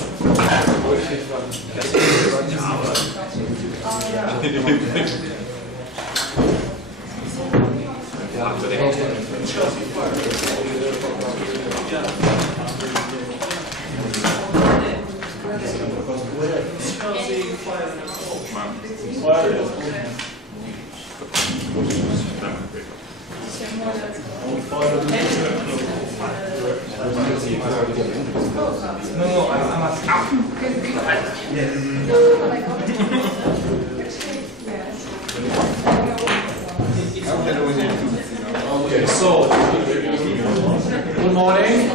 Okay, so good morning.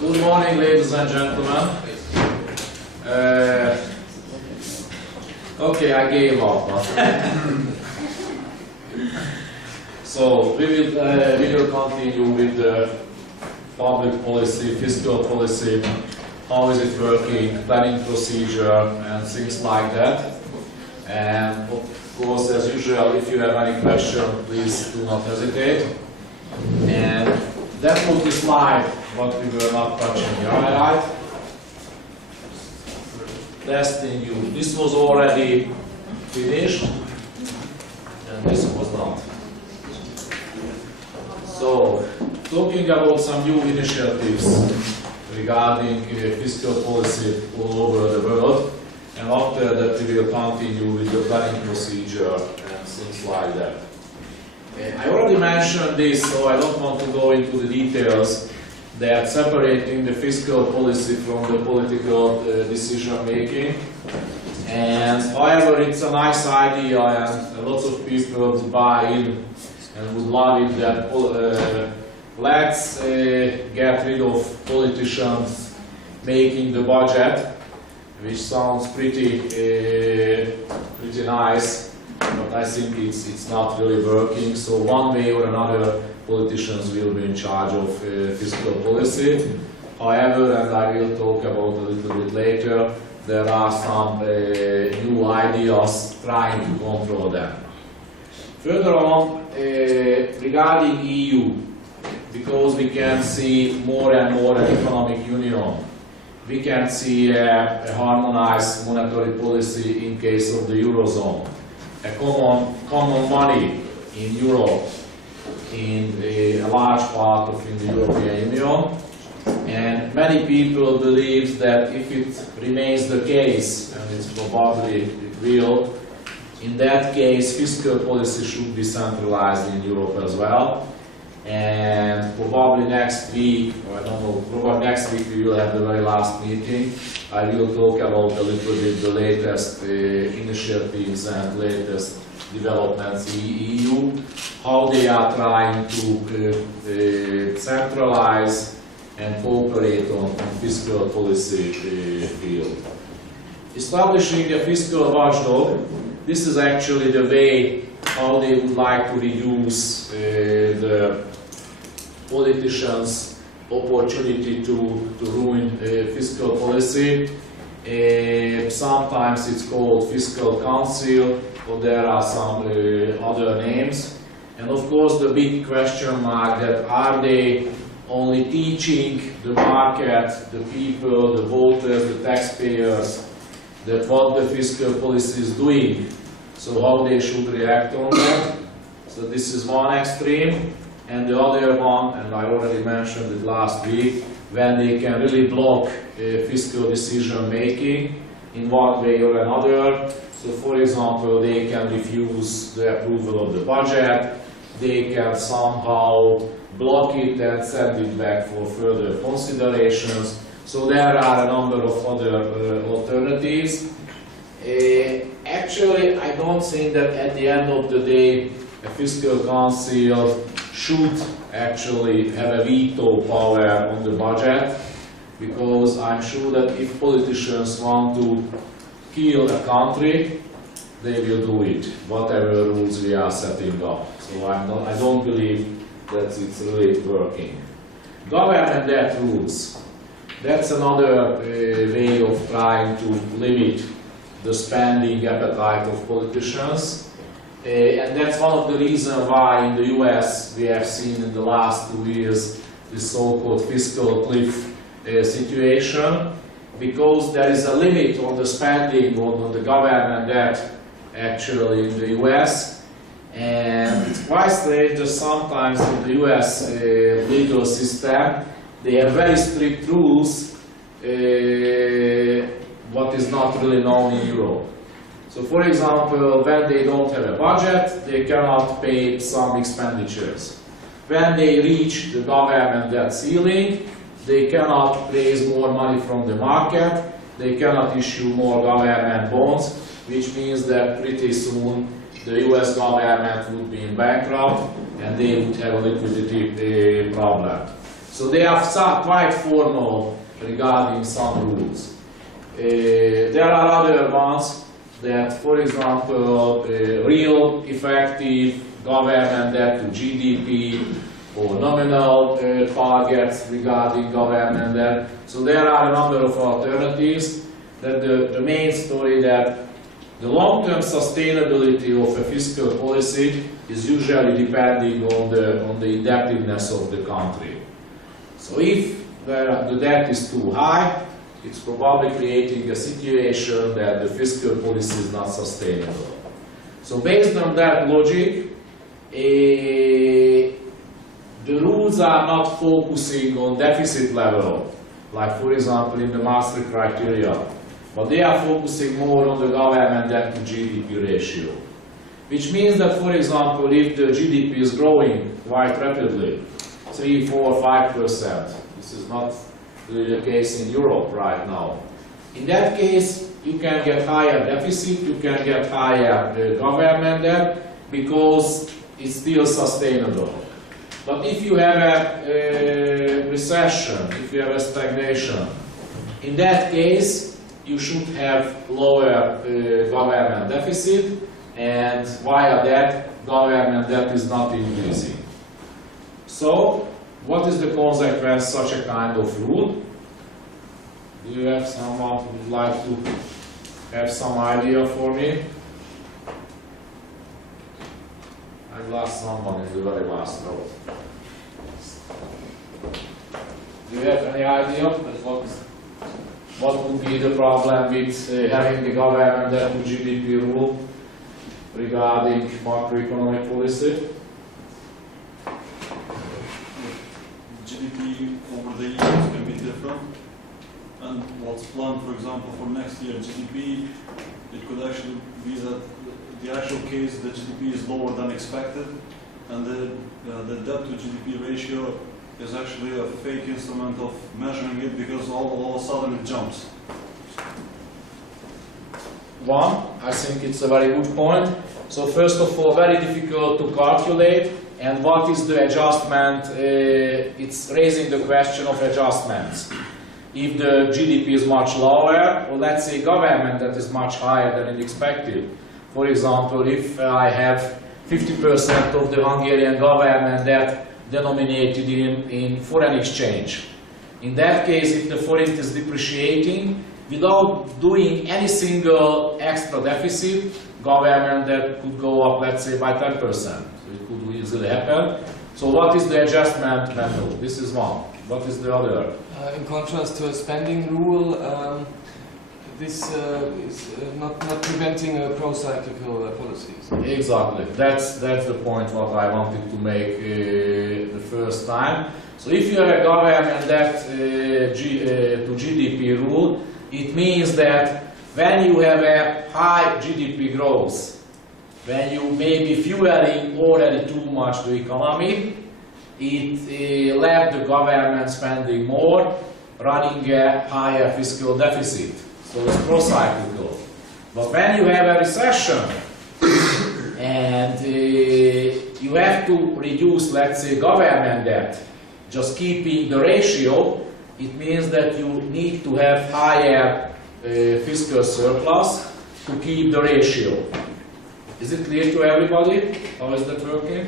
Good morning, ladies and gentlemen. Okay, I gave up. So we will continue with the public policy, fiscal policy, how is it working, planning procedure, and things like that. And of course, as usual, if you have any question, please do not hesitate. And that was the slide what we were not touching here, right? Testing you. This was already finished, and this was not. So, talking about some new initiatives regarding fiscal policy all over the world, and after that we will continue with the planning procedure and things like that. I already mentioned this, so I don't want to go into the details, that separating the fiscal policy from the political decision making. And however, it's a nice idea and lots of people would buy in and would love it that let's get rid of politicians making the budget, which sounds pretty nice, but I think it's not really working. So one way or another, politicians will be in charge of fiscal policy. However, and I will talk about a little bit later, there are some new ideas trying to control them. Further on, regarding EU, because we can see more and more an economic union, we can see a harmonized monetary policy in case of the Eurozone, a common money in Europe, in a large part of the European Union. And many people believe that if it remains the case, and it's probably it will, in that case fiscal policy should be centralized in Europe as well. And probably next week, or I don't know, probably next week we will have the very last meeting. I will talk about a little bit the latest initiatives and latest developments in the EU, how they are trying to centralize and cooperate on fiscal policy field. Establishing a fiscal watchdog, this is actually the way how they would like to reduce the politicians' opportunity to ruin fiscal policy. Sometimes it's called fiscal council, or there are some other names. And of course the big question mark that are they only teaching the market, the people, the voters, the taxpayers, that what the fiscal policy is doing, so how they should react on that. So this is one extreme, and the other one, and I already mentioned it last week, when they can really block fiscal decision making in one way or another. So for example, they can refuse the approval of the budget, they can somehow block it and send it back for further considerations. So there are a number of other alternatives. Actually, I don't think that at the end of the day, a fiscal council should actually have a veto power on the budget, because I'm sure that if politicians want to kill a country, they will do it, whatever rules we are setting up. So I don't believe that it's really working. Government debt rules. That's another way of trying to limit the spending appetite of politicians. And that's one of the reasons why in the US we have seen in the last 2 years this so-called fiscal cliff situation, because there is a limit on the spending on the government debt actually in the US. And it's quite strange that sometimes in the US legal system they have very strict rules what is not really known in Europe. So for example, when they don't have a budget, they cannot pay some expenditures. When they reach the government debt ceiling, they cannot raise more money from the market, they cannot issue more government bonds, which means that pretty soon the US government would be in bankrupt and they would have a liquidity problem. So they are quite formal regarding some rules. There are other ones that, for example, real effective government debt to GDP or nominal targets regarding government debt. So there are a number of alternatives. That the main story that the long-term sustainability of a fiscal policy is usually depending on the indebtedness of the country. So if the debt is too high, it's probably creating a situation that the fiscal policy is not sustainable. So based on that logic, the rules are not focusing on deficit level, like for example in the Maastricht criteria, but they are focusing more on the government debt to GDP ratio. Which means that, for example, if the GDP is growing quite rapidly, 3, 4, 5%, this is not really the case in Europe right now. In that case, you can get higher deficit, you can get higher government debt, because it's still sustainable. But if you have a recession, if you have a stagnation, in that case, you should have lower government deficit, and via that, government debt is not increasing. So, what is the consequence of such a kind of rule? Do you have someone who would like to have some idea for me? I lost someone in the very last row. Do you have any idea what would be the problem with having the government debt to GDP rule regarding macroeconomic policy? GDP over the years can be different, and what's planned, for example, for next year GDP, it could actually be that the actual case the GDP is lower than expected, and the debt to GDP ratio is actually a fake instrument of measuring it, because all of a sudden it jumps. One, I think it's a very good point. So first of all, very difficult to calculate. And what is the adjustment? It's raising the question of adjustments. If the GDP is much lower, or let's say government that is much higher than expected. For example, if I have 50% of the Hungarian government debt denominated in foreign exchange. In that case, if the forint is depreciating, without doing any single extra deficit, government debt could go up, let's say, by 10%. It could easily happen. So what is the adjustment method? This is one. What is the other? In contrast to a spending rule, this is not preventing pro-cyclical policies. Exactly. That's the point what I wanted to make the first time. So if you have a government debt to GDP rule, it means that when you have a high GDP growth, when you may be fueling already too much the economy, it left the government spending more, running a higher fiscal deficit. So it's pro-cyclical. But when you have a recession and you have to reduce, let's say, government debt, just keeping the ratio, it means that you need to have higher fiscal surplus to keep the ratio. Is it clear to everybody? How is that working?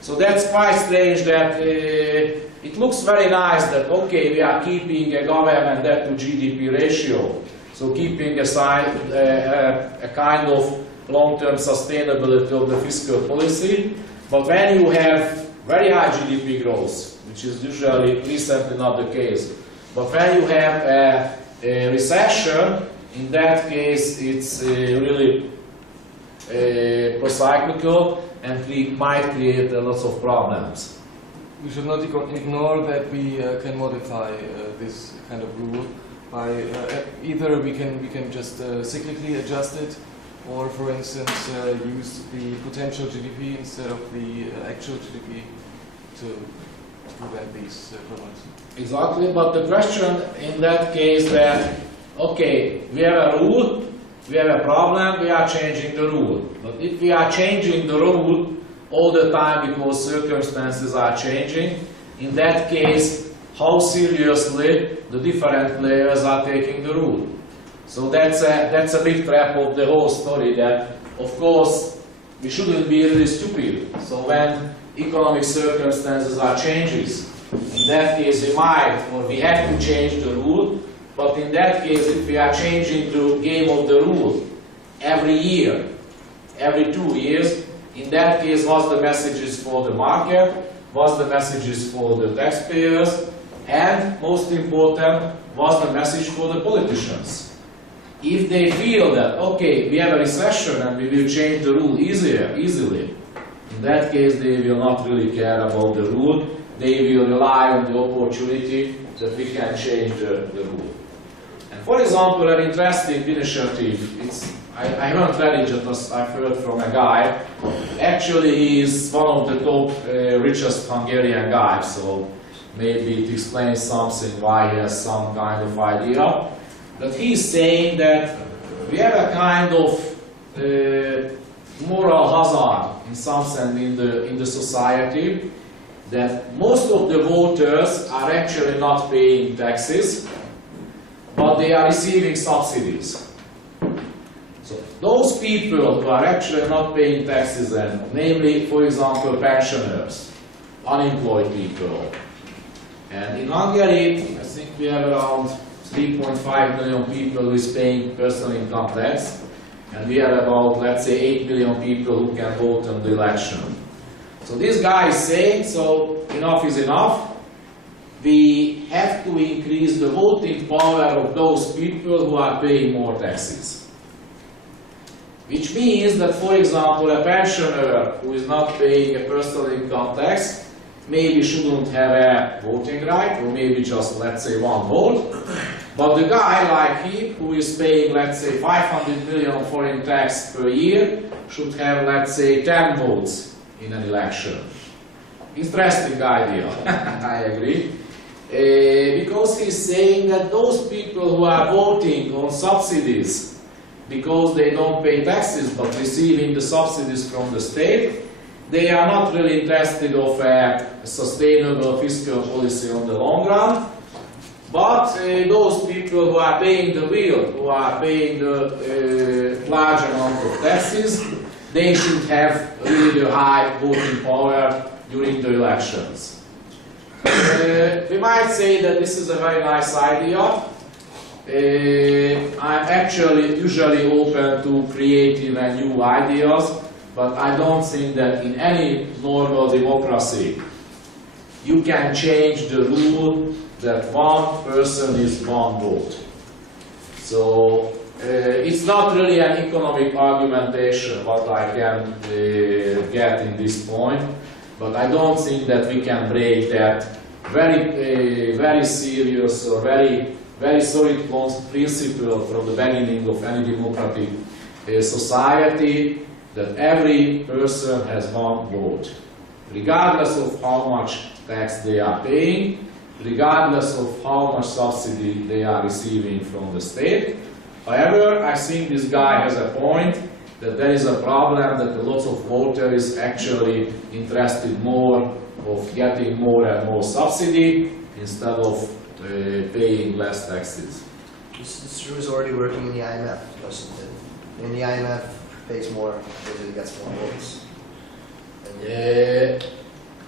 So that's quite strange that it looks very nice that, okay, we are keeping a government debt to GDP ratio, so keeping aside a kind of long-term sustainability of the fiscal policy, but when you have very high GDP growth, which is usually recently not the case, But when you have a recession, in that case it's really procyclical and might create lots of problems. We should not ignore that we can modify this kind of rule by either we can just cyclically adjust it, or for instance use the potential GDP instead of the actual GDP to prevent these problems. Exactly, but the question in that case that, okay, we have a rule, we have a problem, we are changing the rule. But if we are changing the rule all the time because circumstances are changing, in that case, how seriously the different players are taking the rule. So that's a big trap of the whole story, that of course we shouldn't be really stupid. So when economic circumstances are changes, in that case we might or we have to change the rule, but in that case if we are changing the game of the rule every year, every 2 years, in that case what's the messages for the market, what's the messages for the taxpayers, and most important, what's the message for the politicians. If they feel that, okay, we have a recession and we will change the rule easily, in that case they will not really care about the rule, they will rely on the opportunity that we can change the rule. And for example, an interesting initiative, I haven't read it, just I've heard from a guy. Actually, he is one of the top richest Hungarian guys, so maybe it explains something why he has some kind of idea. But he's saying that we have a kind of moral hazard in some sense in the society, that most of the voters are actually not paying taxes, but they are receiving subsidies. So those people who are actually not paying taxes, and namely, for example, pensioners, unemployed people, and in Hungary, I think we have around 3.5 million people who is paying personal income tax, and we have about, let's say, 8 million people who can vote in the election. So this guy is saying, so enough is enough. We have to increase the voting power of those people who are paying more taxes. Which means that, for example, a pensioner who is not paying a personal income tax maybe shouldn't have a voting right, or maybe just, let's say, one vote. But the guy like him, who is paying, let's say, 500 million foreign tax per year, should have, let's say, 10 votes in an election. Interesting idea, I agree. Because he's saying that those people who are voting on subsidies because they don't pay taxes but receiving the subsidies from the state, they are not really interested of a sustainable fiscal policy on the long run. But those people who are paying the bill, who are paying the large amount of taxes, they should have really high voting power during the elections. We might say that this is a very nice idea. I'm actually usually open to creative and new ideas, but I don't think that in any normal democracy you can change the rule that one person is one vote. So it's not really an economic argumentation what I can get in this point, but I don't think that we can break that very serious or very solid principle from the beginning of any democratic society, that every person has one vote, regardless of how much tax they are paying, regardless of how much subsidy they are receiving from the state. However, I think this guy has a point that there is a problem that a lot of voters actually interested more of getting more and more subsidy instead of paying less taxes. This rule is already working in the IMF, doesn't it? When the IMF pays more, it gets more votes.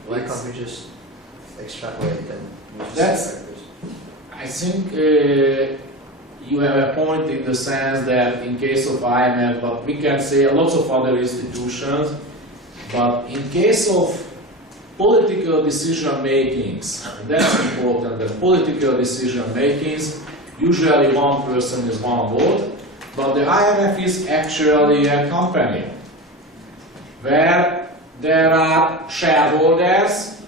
Why can't we just extrapolate and use That's- I think you have a point in the sense that in case of IMF, but we can say lots of other institutions, but in case of political decision makings, and that's important, that political decision makings, usually one person is one vote, but the IMF is actually a company where there are shareholders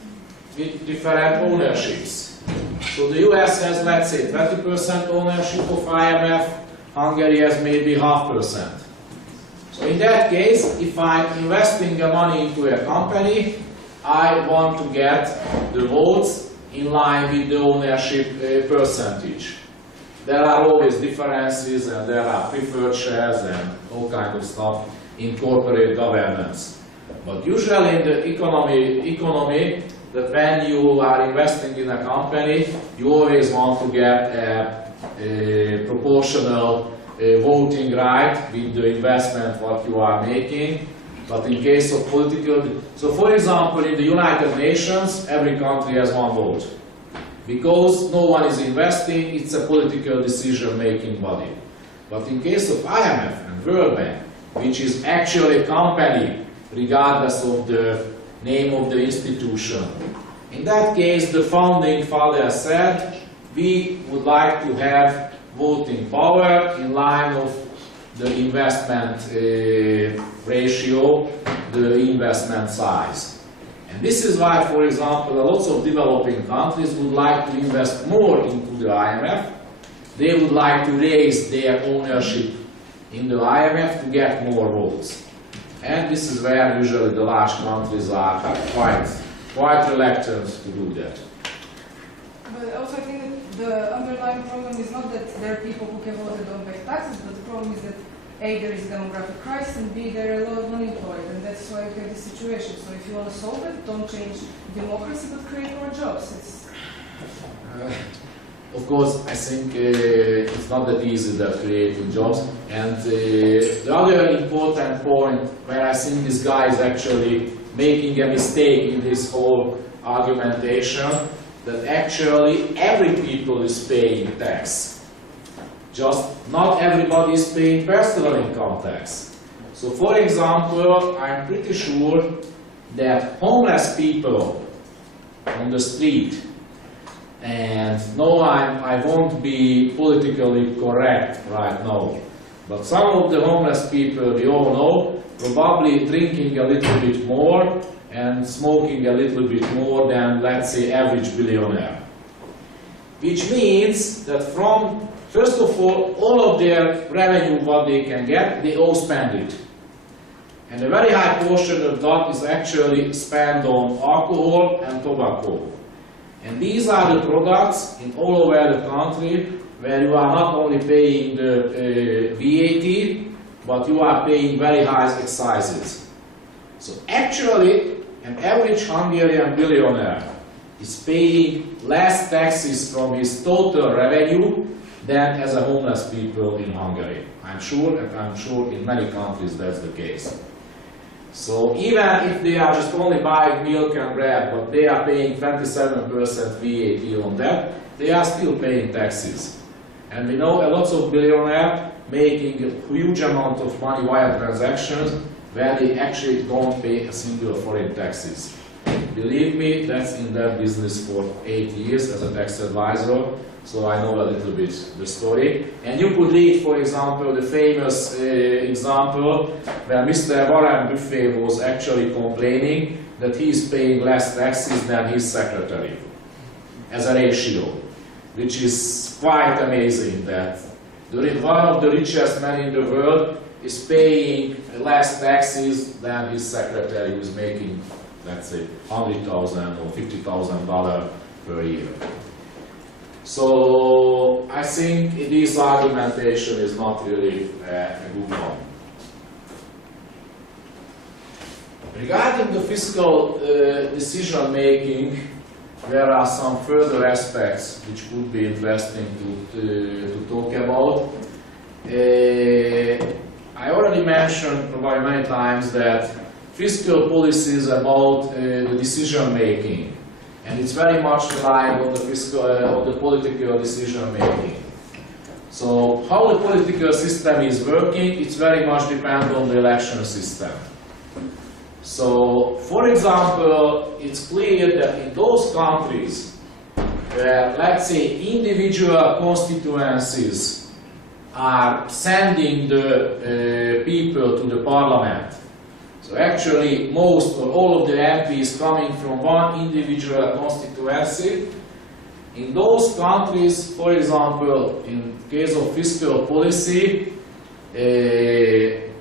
with different ownerships. So the US has, let's say, 20% ownership of IMF, Hungary has maybe 0.5%. So in that case, if I'm investing the money into a company, I want to get the votes in line with the ownership percentage. There are always differences and there are preferred shares and all kinds of stuff in corporate governance. But usually in the economy that when you are investing in a company, you always want to get a proportional voting right with the investment what you are making. But in case of political, so for example in the United Nations, every country has one vote. Because no one is investing, it's a political decision-making body. But in case of IMF and World Bank, which is actually a company, regardless of the name of the institution, in that case, the founding fathers said, we would like to have voting power in line of the investment ratio, the investment size. And this is why, for example, lots of developing countries would like to invest more into the IMF. They would like to raise their ownership in the IMF to get more votes. And this is where usually the large countries are quite reluctant to do that. But also I think that the underlying problem is not that there are people who can vote and don't pay taxes, but the problem is that A, there is a demographic crisis, and B, there are a lot of unemployed, and that's why we have this situation. So if you want to solve it, don't change democracy, but create more jobs. Of course, I think it's not that easy that creating jobs. And the other important point where I think this guy is actually making a mistake in this whole argumentation, that actually every people is paying tax. Just not everybody is paying personal income tax. So for example, I'm pretty sure that homeless people on the street, and no, I won't be politically correct right now, but some of the homeless people we all know probably drinking a little bit more and smoking a little bit more than, let's say, average billionaire. Which means that from, first of all of their revenue what they can get, they all spend it. And a very high portion of that is actually spent on alcohol and tobacco. And these are the products in all over the country where you are not only paying the VAT, but you are paying very high excises. So actually, an average Hungarian billionaire is paying less taxes from his total revenue than as a homeless people in Hungary. I'm sure, and I'm sure in many countries that's the case. So even if they are just only buying milk and bread, but they are paying 27% VAT on that, they are still paying taxes. And we know a lot of billionaires making a huge amount of money via transactions where they actually don't pay a single foreign taxes. Believe me, that's in that business for 8 years as a tax advisor, so I know a little bit the story. And you could read, for example, the famous example where Mr. Warren Buffett was actually complaining that he is paying less taxes than his secretary as a ratio, which is quite amazing that one of the richest men in the world is paying less taxes than his secretary who is making, let's say, $100,000 or $50,000 per year. So I think this argumentation is not really a good one. Regarding the fiscal decision making, there are some further aspects which would be interesting to talk about. I already mentioned probably many times that fiscal policy is about the decision making, and it's very much relying on the political decision making. So how the political system is working, it's very much dependent on the election system. So, for example, it's clear that in those countries where, let's say, individual constituencies are sending the people to the parliament, so actually most or all of the MPs coming from one individual constituency, in those countries, for example, in case of fiscal policy,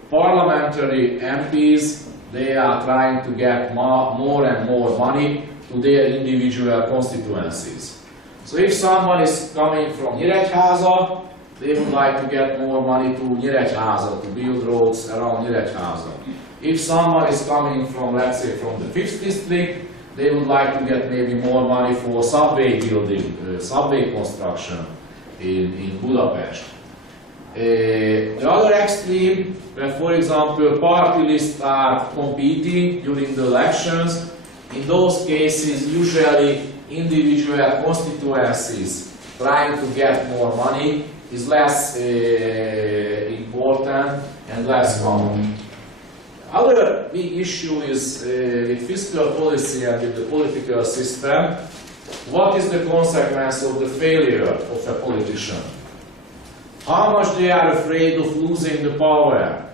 parliamentary MPs, they are trying to get more and more money to their individual constituencies. So if someone is coming from Nyíregyháza, they would like to get more money to Nyíregyháza, to build roads around Nyíregyháza. If someone is coming from, let's say, from the 5th district, they would like to get maybe more money for subway building, subway construction in Budapest. The other extreme, where for example party lists are competing during the elections, in those cases usually individual constituencies trying to get more money is less important and less common. Other big issue is with fiscal policy and with the political system. What is the consequence of the failure of a politician? How much they are afraid of losing the power?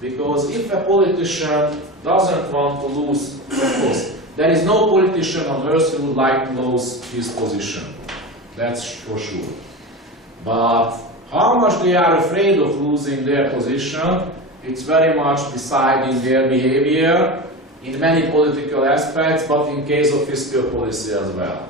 Because if a politician doesn't want to lose, of course, there is no politician on earth who would like to lose his position. That's for sure. But how much they are afraid of losing their position, it's very much deciding their behavior in many political aspects, but in case of fiscal policy as well.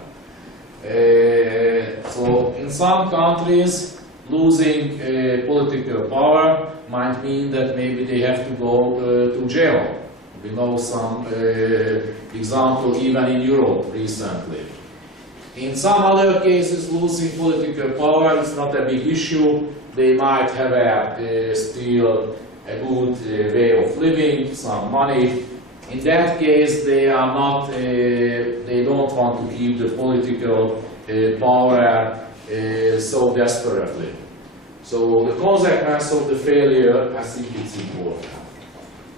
So in some countries, losing political power might mean that maybe they have to go to jail. We know some example even in Europe recently. In some other cases, losing political power is not a big issue. They might have still a good way of living, some money. In that case, they are not. They don't want to keep the political power so desperately. So the consequence of the failure, I think it's important.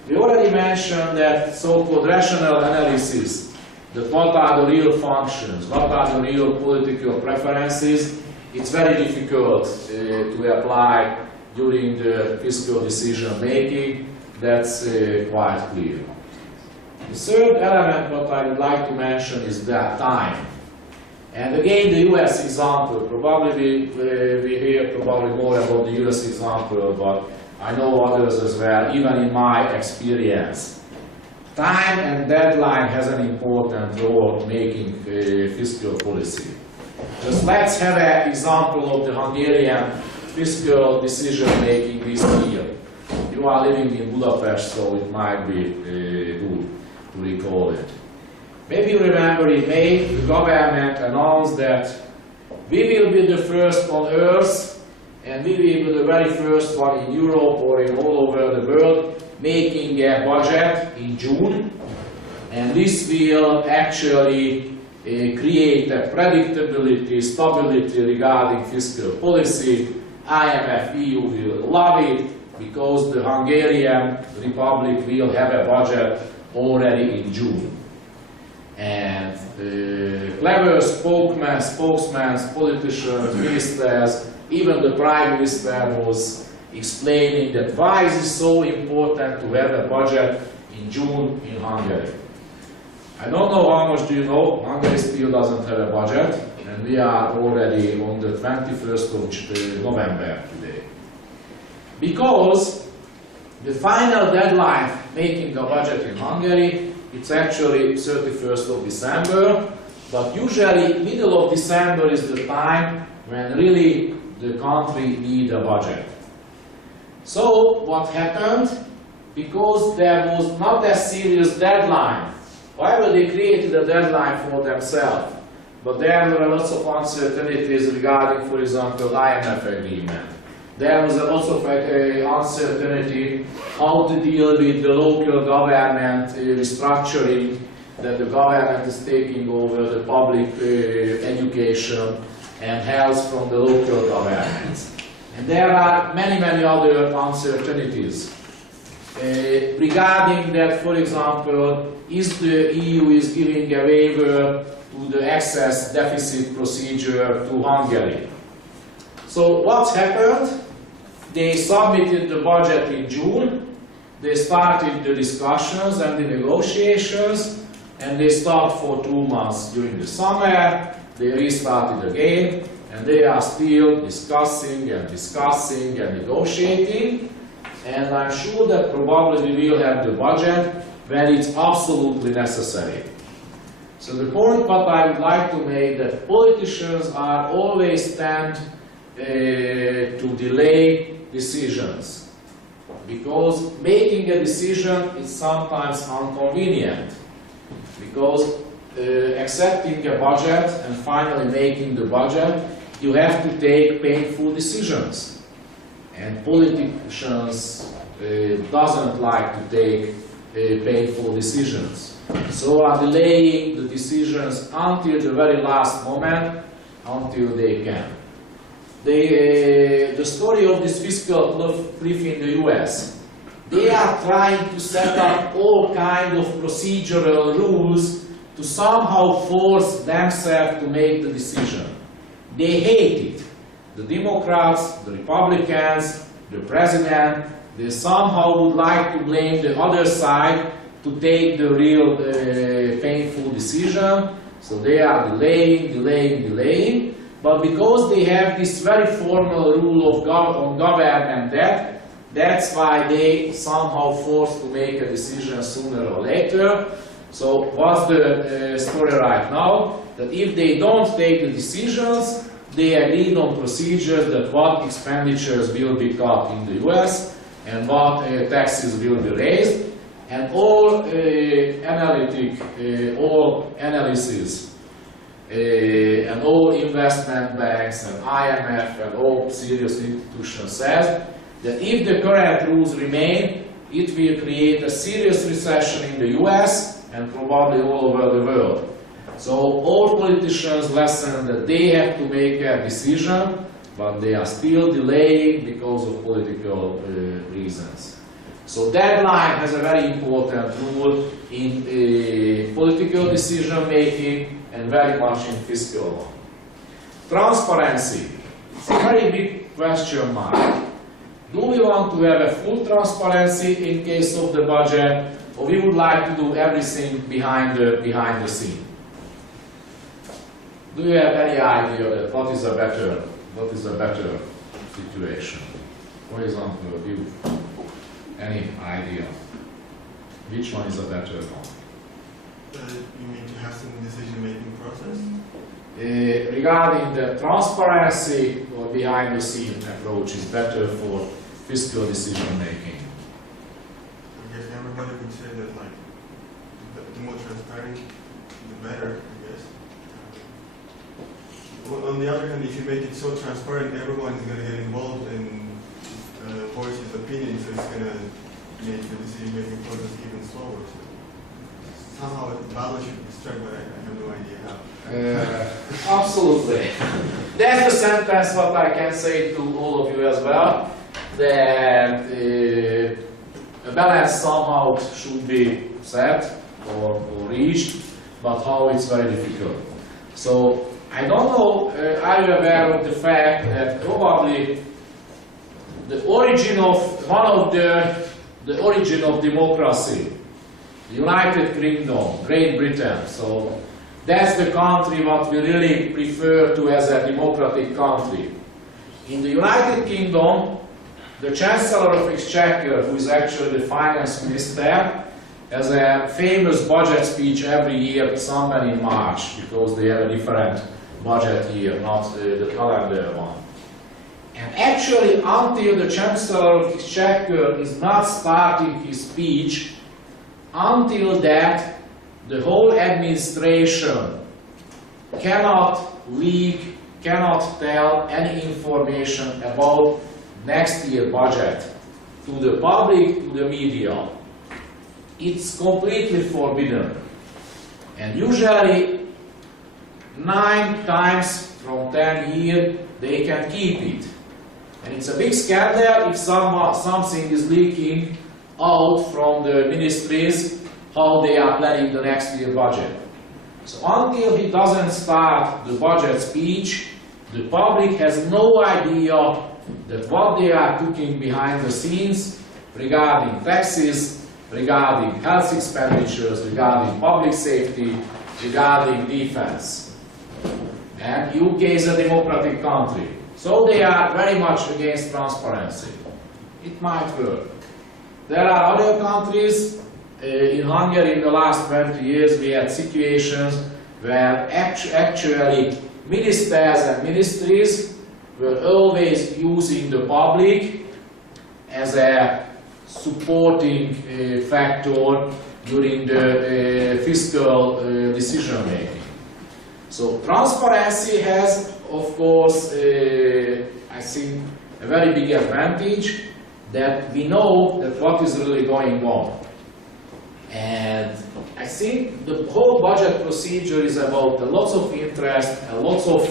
We already mentioned that so-called rational analysis, that what are the real functions, what are the real political preferences, it's very difficult to apply during the fiscal decision making. That's quite clear. The third element what I would like to mention is that time. And again, the US example, probably we hear probably more about the US example, but I know others as well, even in my experience. Time and deadline has an important role making fiscal policy. Just let's have an example of the Hungarian fiscal decision making this year. You are living in Budapest, so it might be good to recall it. Maybe you remember in May, the government announced that we will be the first on earth and we will be the very first one in Europe or in all over the world making a budget in June, and this will actually create a predictability, stability regarding fiscal policy. IMF, EU will love it because the Hungarian Republic will have a budget already in June. And clever spokesmen, politicians, ministers, even the Prime Minister was explaining that why is it so important to have a budget in June in Hungary. I don't know how much do you know, Hungary still doesn't have a budget, and we are already on the 21st of November today. Because the final deadline making a budget in Hungary, it's actually 31st of December, but usually middle of December is the time when really the country needs a budget. So what happened? Because there was not a serious deadline. However, they created a deadline for themselves, but there were lots of uncertainties regarding, for example, IMF agreement. There was a lot of uncertainty how to deal with the local government restructuring, that the government is taking over the public education and health from the local governments. And there are many, many other uncertainties. regarding that, for example, is the EU is giving a waiver to the excess deficit procedure to Hungary. So what's happened? They submitted the budget in June, they started the discussions and the negotiations, and they stopped for 2 months during the summer, they restarted again, and they are still discussing and discussing and negotiating, and I'm sure that probably we will have the budget when it's absolutely necessary. So the point what I would like to make that politicians are always tend to delay decisions, because making a decision is sometimes inconvenient, because accepting a budget and finally making the budget, you have to take painful decisions, and politicians doesn't like to take painful decisions, so are delaying the decisions until the very last moment, until they can. The story of this fiscal cliff in the US, they are trying to set up all kinds of procedural rules to somehow force themselves to make the decision. They hate it. The Democrats, the Republicans, the President, they somehow would like to blame the other side to take the real painful decision. So they are delaying. But because they have this very formal rule of on government debt, that's why they somehow forced to make a decision sooner or later. So what's the story right now? That if they don't take the decisions, they agreed on procedures that what expenditures will be cut in the US and what taxes will be raised. And all analysis and all investment banks and IMF and all serious institutions says that if the current rules remain, it will create a serious recession in the US and probably all over the world. So all politicians lesson that they have to make a decision, but they are still delaying because of political reasons. So deadline has a very important role in political decision making and very much in fiscal law. Transparency. It's a very big question mark. Do we want to have a full transparency in case of the budget, or we would like to do everything behind the scene? Do you have any idea that what is a better situation? For example, you any idea which one is a better one? You mean to have some decision-making process? Regarding the transparency or behind-the-scene approach is better for fiscal decision-making. I guess everybody would say that, like, the more transparent, the better, I guess. On the other hand, if you make it so transparent, everyone is going to get involved and voice his opinion, so it's going to make the decision-making process even slower. So somehow a balance should be struck, but I have no idea how. Absolutely. That's the sentence what I can say to all of you as well, that a balance somehow should be set or reached, but how it's very difficult. So I don't know, are you aware of the fact that probably the origin of the origin of democracy, United Kingdom, Great Britain, so that's the country what we really prefer to as a democratic country. In the United Kingdom, the Chancellor of Exchequer, who is actually the finance minister, has a famous budget speech every year, somewhere in March, because they have a different budget year, not the calendar one. And actually, until the Chancellor of Exchequer is not starting his speech, until that, the whole administration cannot leak, cannot tell any information about next year's budget to the public, to the media. It's completely forbidden. And usually, 9 times from 10 years, they can keep it. And it's a big scandal if something is leaking out from the ministries how they are planning the next year budget. So until he doesn't start the budget speech, the public has no idea that what they are cooking behind the scenes regarding taxes, regarding health expenditures, regarding public safety, regarding defense. And UK is a democratic country, so they are very much against transparency. It might work. There are other countries. In Hungary, in the last 20 years, we had situations where actually ministers and ministries were always using the public as a supporting factor during the fiscal decision making. So transparency has, of course, I think, a very big advantage that we know that what is really going on. And I think the whole budget procedure is about lots of interest and lots of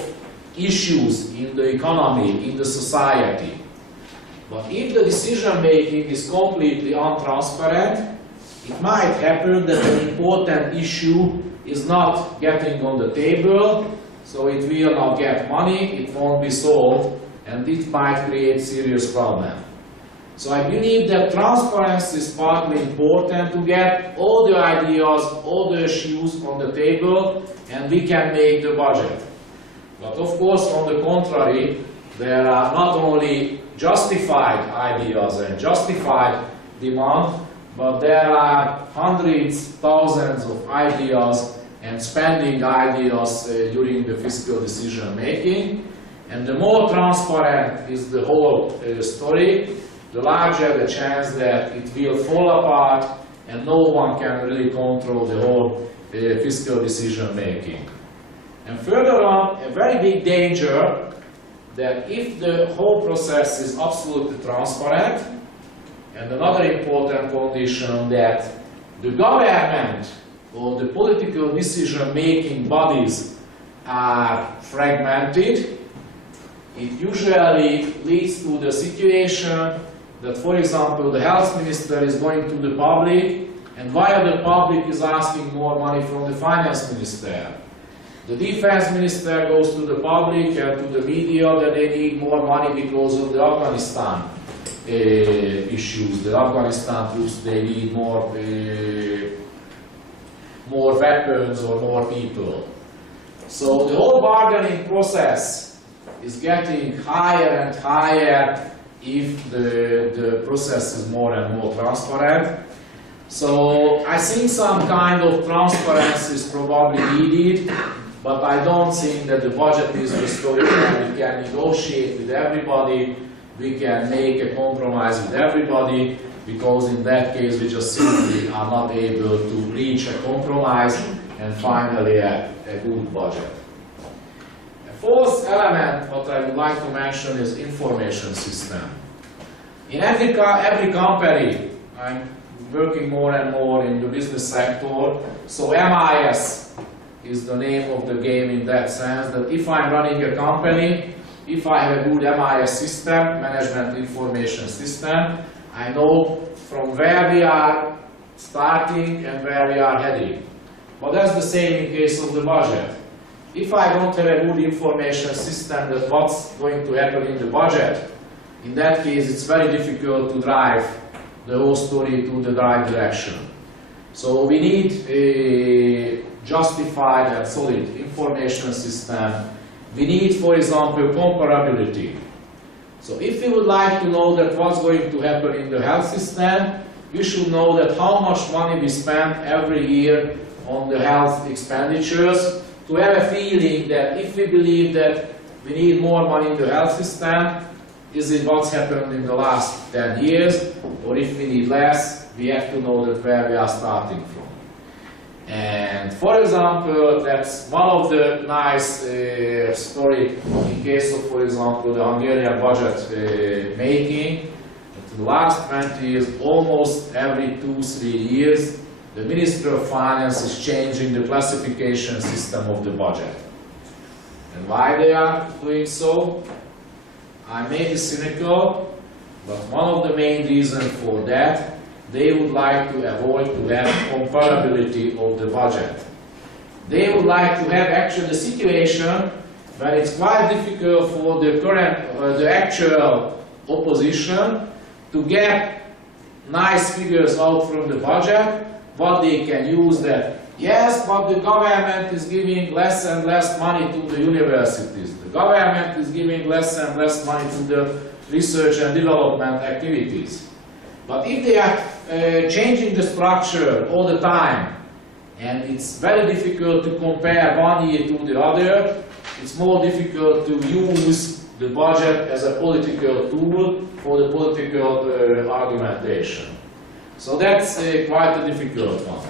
issues in the economy, in the society. But if the decision making is completely untransparent, it might happen that an important issue is not getting on the table, so it will not get money, it won't be solved, and it might create serious problems. So I believe that transparency is partly important to get all the ideas, all the issues on the table, and we can make the budget. But of course, on the contrary, there are not only justified ideas and justified demand, but there are hundreds, thousands of ideas and spending ideas during the fiscal decision making. And the more transparent is the whole story, the larger the chance that it will fall apart and no one can really control the whole fiscal decision making. And further on, a very big danger that if the whole process is absolutely transparent, and another important condition that the government or the political decision making bodies are fragmented, it usually leads to the situation that, for example, the health minister is going to the public, and while the public is asking more money from the finance minister, the defense minister goes to the public and to the media that they need more money because of the Afghanistan issues. The Afghanistan troops, they need more weapons or more people. So the whole bargaining process is getting higher and higher if the process is more and more transparent. So I think some kind of transparency is probably needed, but I don't think that the budget is the story where we can negotiate with everybody, we can make a compromise with everybody, because in that case we just simply are not able to reach a compromise and finally a good budget. A fourth element what I would like to mention is information system. In every company, I'm working more and more in the business sector, so MIS is the name of the game in that sense, that if I'm running a company, if I have a good MIS system, management information system, I know from where we are starting and where we are heading. But that's the same in case of the budget. If I don't have a good information system that what's going to happen in the budget, in that case it's very difficult to drive the whole story to the right direction. So we need a justified and solid information system. We need, for example, comparability. So if we would like to know that what's going to happen in the health system, we should know that how much money we spend every year on the health expenditures, to have a feeling that if we believe that we need more money in the health system, is it what's happened in the last 10 years, or if we need less, we have to know that where we are starting from. And for example, that's one of the nice story in case of, for example, the Hungarian budget making. In the last 20 years, almost every 2-3 years, the Minister of Finance is changing the classification system of the budget. And why they are doing so? I may be cynical, but one of the main reasons for that they would like to avoid to have comparability of the budget. They would like to have actually a situation where it's quite difficult for the current, the actual opposition to get nice figures out from the budget, what they can use that. Yes, but the government is giving less and less money to the universities. The government is giving less and less money to the research and development activities. But if they are changing the structure all the time, and it's very difficult to compare one year to the other, it's more difficult to use the budget as a political tool for the political argumentation. So that's quite a difficult one.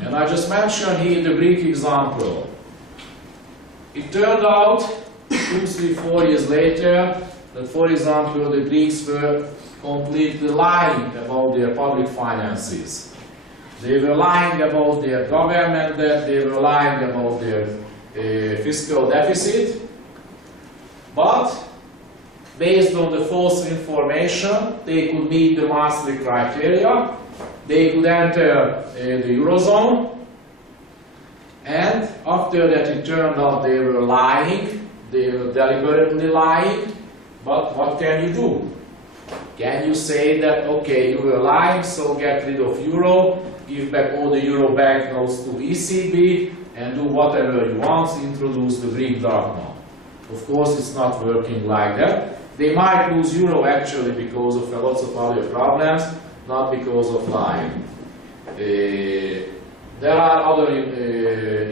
And I just mentioned here the Greek example. It turned out, 2, 3, 4 years later, that for example the Greeks were completely lying about their public finances. They were lying about their government debt, they were lying about their fiscal deficit, but based on the false information, they could meet the Maastricht criteria, they could enter the Eurozone, and after that it turned out they were lying, they were deliberately lying, but what can you do? Can you say that, okay, you were lying, so get rid of euro, give back all the euro banknotes to ECB, and do whatever you want, introduce the Greek drachma? Of course, it's not working like that. They might lose euro actually because of lots of other problems, not because of lying. There are other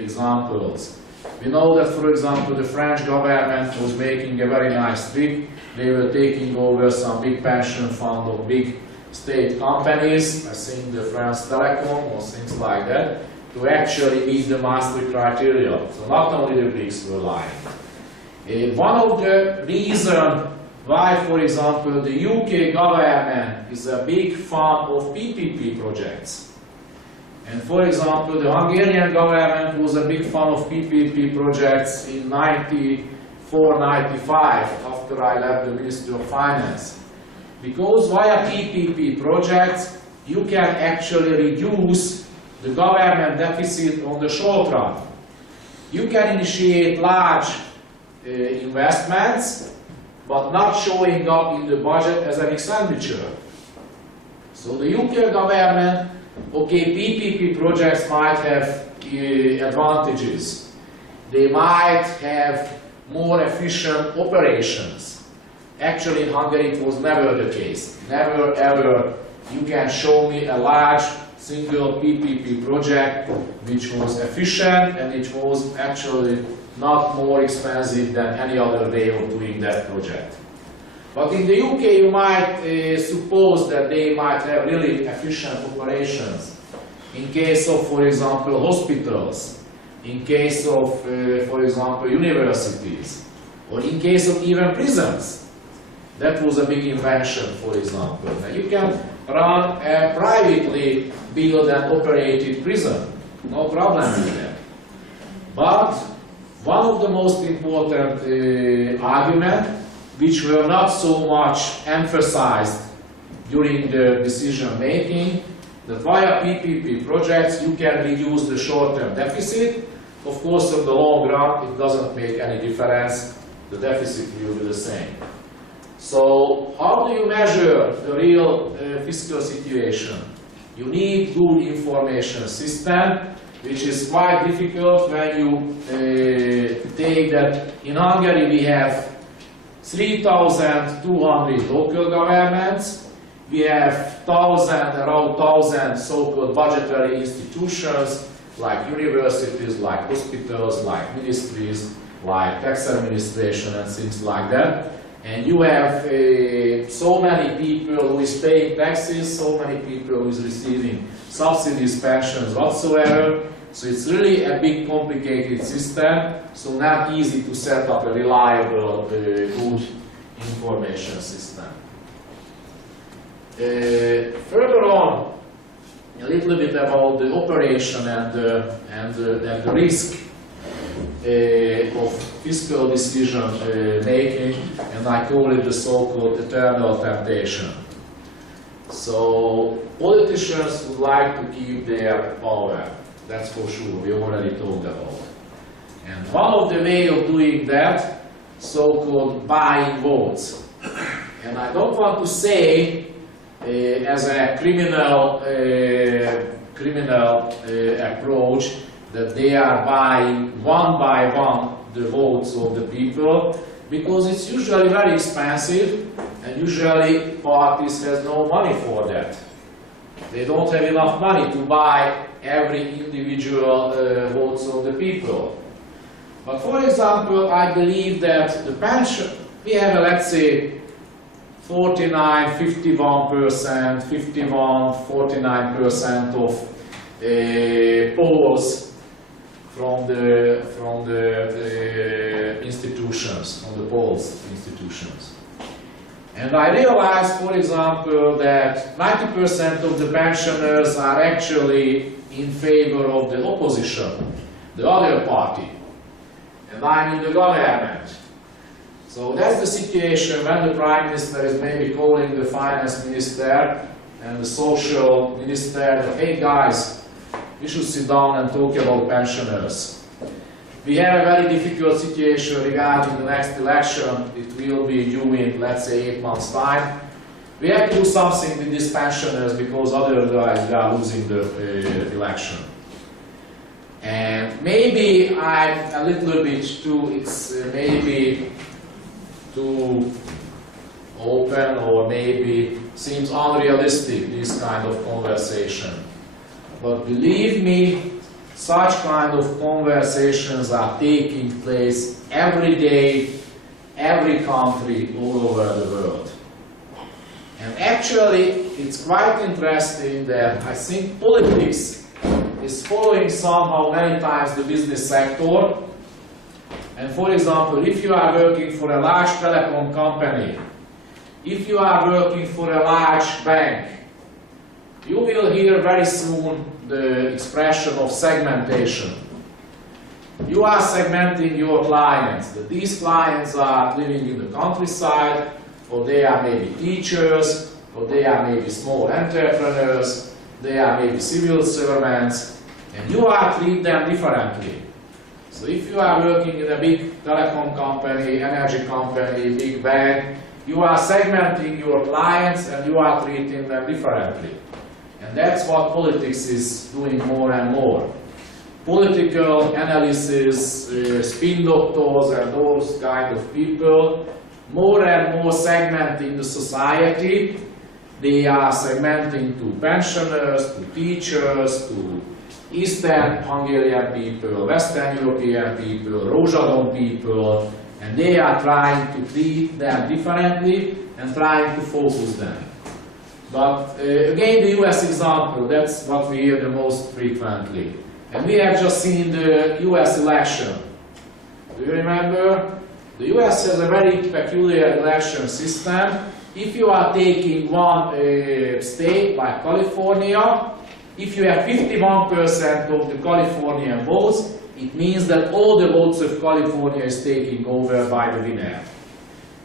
examples. We know that, for example, the French government was making a very nice trick. They were taking over some big pension fund of big state companies, I think the France Telecom or things like that, to actually meet the Maastricht criteria. So not only the Greeks were lying. One of the reasons why, for example, the UK government is a big fan of PPP projects. And for example, the Hungarian government was a big fan of PPP projects in 94, 95, after I left the Ministry of Finance. Because via PPP projects, you can actually reduce the government deficit on the short run. You can initiate large investments, but not showing up in the budget as an expenditure. So the UK government, okay, PPP projects might have advantages. They might have more efficient operations. Actually, in Hungary, it was never the case. Never ever you can show me a large single PPP project which was efficient and it was actually not more expensive than any other way of doing that project. But in the UK, you might suppose that they might have really efficient operations. In case of, for example, hospitals, in case of, for example, universities, or in case of even prisons. That was a big invention, for example. Now you can run a privately built and operated prison. No problem with that. But one of the most important arguments, which were not so much emphasized during the decision making, that via PPP projects you can reduce the short-term deficit. Of course, in the long run, it doesn't make any difference. The deficit will be the same. So, how do you measure the real fiscal situation? You need good information system, which is quite difficult when you take that in Hungary we have 3,200 local governments, we have around 1,000 so-called budgetary institutions like universities, like hospitals, like ministries, like tax administration and things like that. And you have so many people who is paying taxes, so many people who is receiving subsidies, pensions, whatsoever. So it's really a big, complicated system. So not easy to set up a reliable, good information system. Further on, a little bit about the operation and the risk of fiscal decision making, and I call it the so-called eternal temptation. So politicians would like to keep their power. That's for sure. We already talked about it. And one of the way of doing that, so-called buying votes. And I don't want to say as a criminal approach that they are buying one by one the votes of the people, because it's usually very expensive, and usually parties has no money for that. They don't have enough money to buy every individual votes of the people. But for example, I believe that the pension, we have, let's say, 49, 51%, 51, 49% of polls from the institutions, from the polls institutions. And I realized, for example, that 90% of the pensioners are actually in favor of the opposition, the other party. And I'm in the government. So that's the situation when the Prime Minister is maybe calling the Finance Minister and the Social Minister that, hey guys, we should sit down and talk about pensioners. We have a very difficult situation regarding the next election. It will be due in, let's say, 8 months' time. We have to do something with these pensioners because otherwise we are losing the election. And maybe I'm a little bit too, maybe too open, or maybe seems unrealistic, this kind of conversation. But believe me, such kind of conversations are taking place every day, every country, all over the world. And actually, it's quite interesting that I think politics is following somehow many times the business sector. And for example, if you are working for a large telecom company, if you are working for a large bank, you will hear very soon the expression of segmentation. You are segmenting your clients. That these clients are living in the countryside, or they are maybe teachers, or they are maybe small entrepreneurs, they are maybe civil servants, and you are treating them differently. So if you are working in a big telecom company, energy company, big bank, you are segmenting your clients and you are treating them differently. And that's what politics is doing more and more. Political analysis, spin doctors and those kind of people, more and more segmenting the society. They are segmenting to pensioners, to teachers, to Eastern Hungarian people, Western European people, Rozsadom people, and they are trying to treat them differently and trying to focus them. But again, the US example, that's what we hear the most frequently. And we have just seen the US election. Do you remember? The US has a very peculiar election system. If you are taking one state like California, if you have 51% of the Californian votes, it means that all the votes of California is taken over by the winner.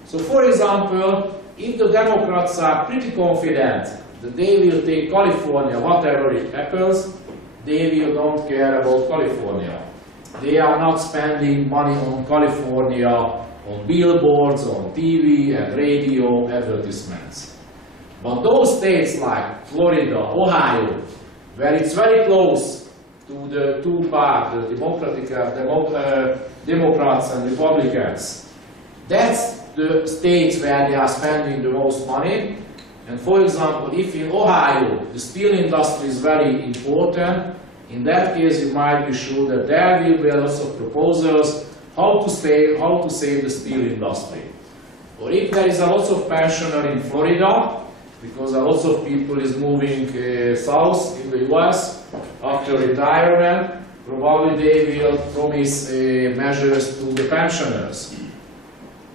So for example, if the Democrats are pretty confident that they will take California, whatever it happens, they will don't care about California. They are not spending money on California, on billboards, on TV and radio advertisements. But those states like Florida, Ohio, where it's very close to the two parties, the Democrats and Republicans, that's the states where they are spending the most money. And for example, if in Ohio the steel industry is very important, in that case you might be sure that there will be lots of proposals how to save the steel industry. Or if there is a lot of pensioner in Florida, because a lot of people is moving south in the US after retirement, probably they will promise measures to the pensioners.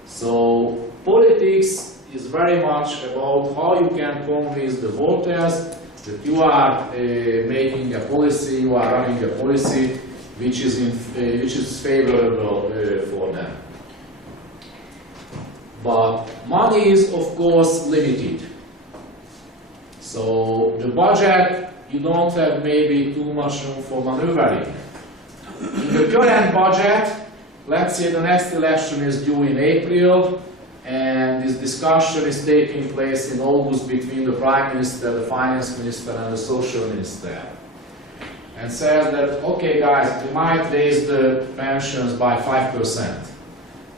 So politics is very much about how you can convince the voters that you are making a policy, you are running a policy which is favorable for them. But money is of course limited. So the budget, you don't have maybe too much room for maneuvering. In the current budget, let's say the next election is due in April, and this discussion is taking place in August between the Prime Minister, the Finance Minister, and the Social Minister. And says that, okay guys, we might raise the pensions by 5%,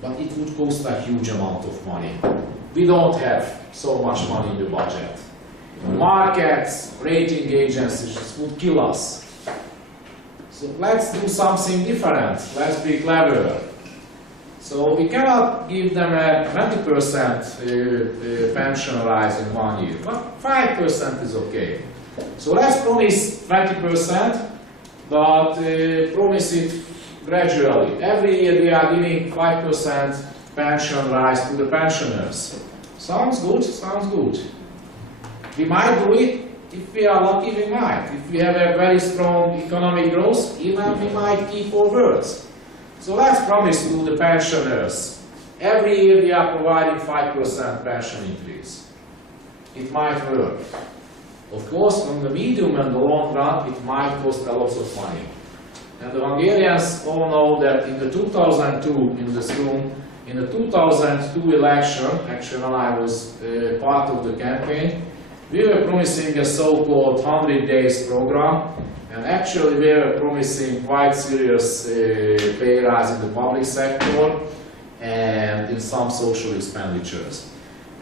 but it would cost a huge amount of money. We don't have so much money in the budget. Markets, rating agencies would kill us. So let's do something different. Let's be clever. So we cannot give them a 20% pension rise in 1 year, but 5% is okay. So let's promise 20%, but promise it gradually. Every year we are giving 5% pension rise to the pensioners. Sounds good, sounds good. We might do it. If we are lucky, we might. If we have a very strong economic growth, even we might keep our words. So let's promise to the pensioners, every year we are providing 5% pension increase. It might work. Of course, on the medium and the long run, it might cost a lot of money. And the Hungarians all know that in the 2002, in this room, in the 2002 election, actually when I was part of the campaign, we were promising a so-called 100 days program, and actually we were promising quite serious pay rise in the public sector and in some social expenditures.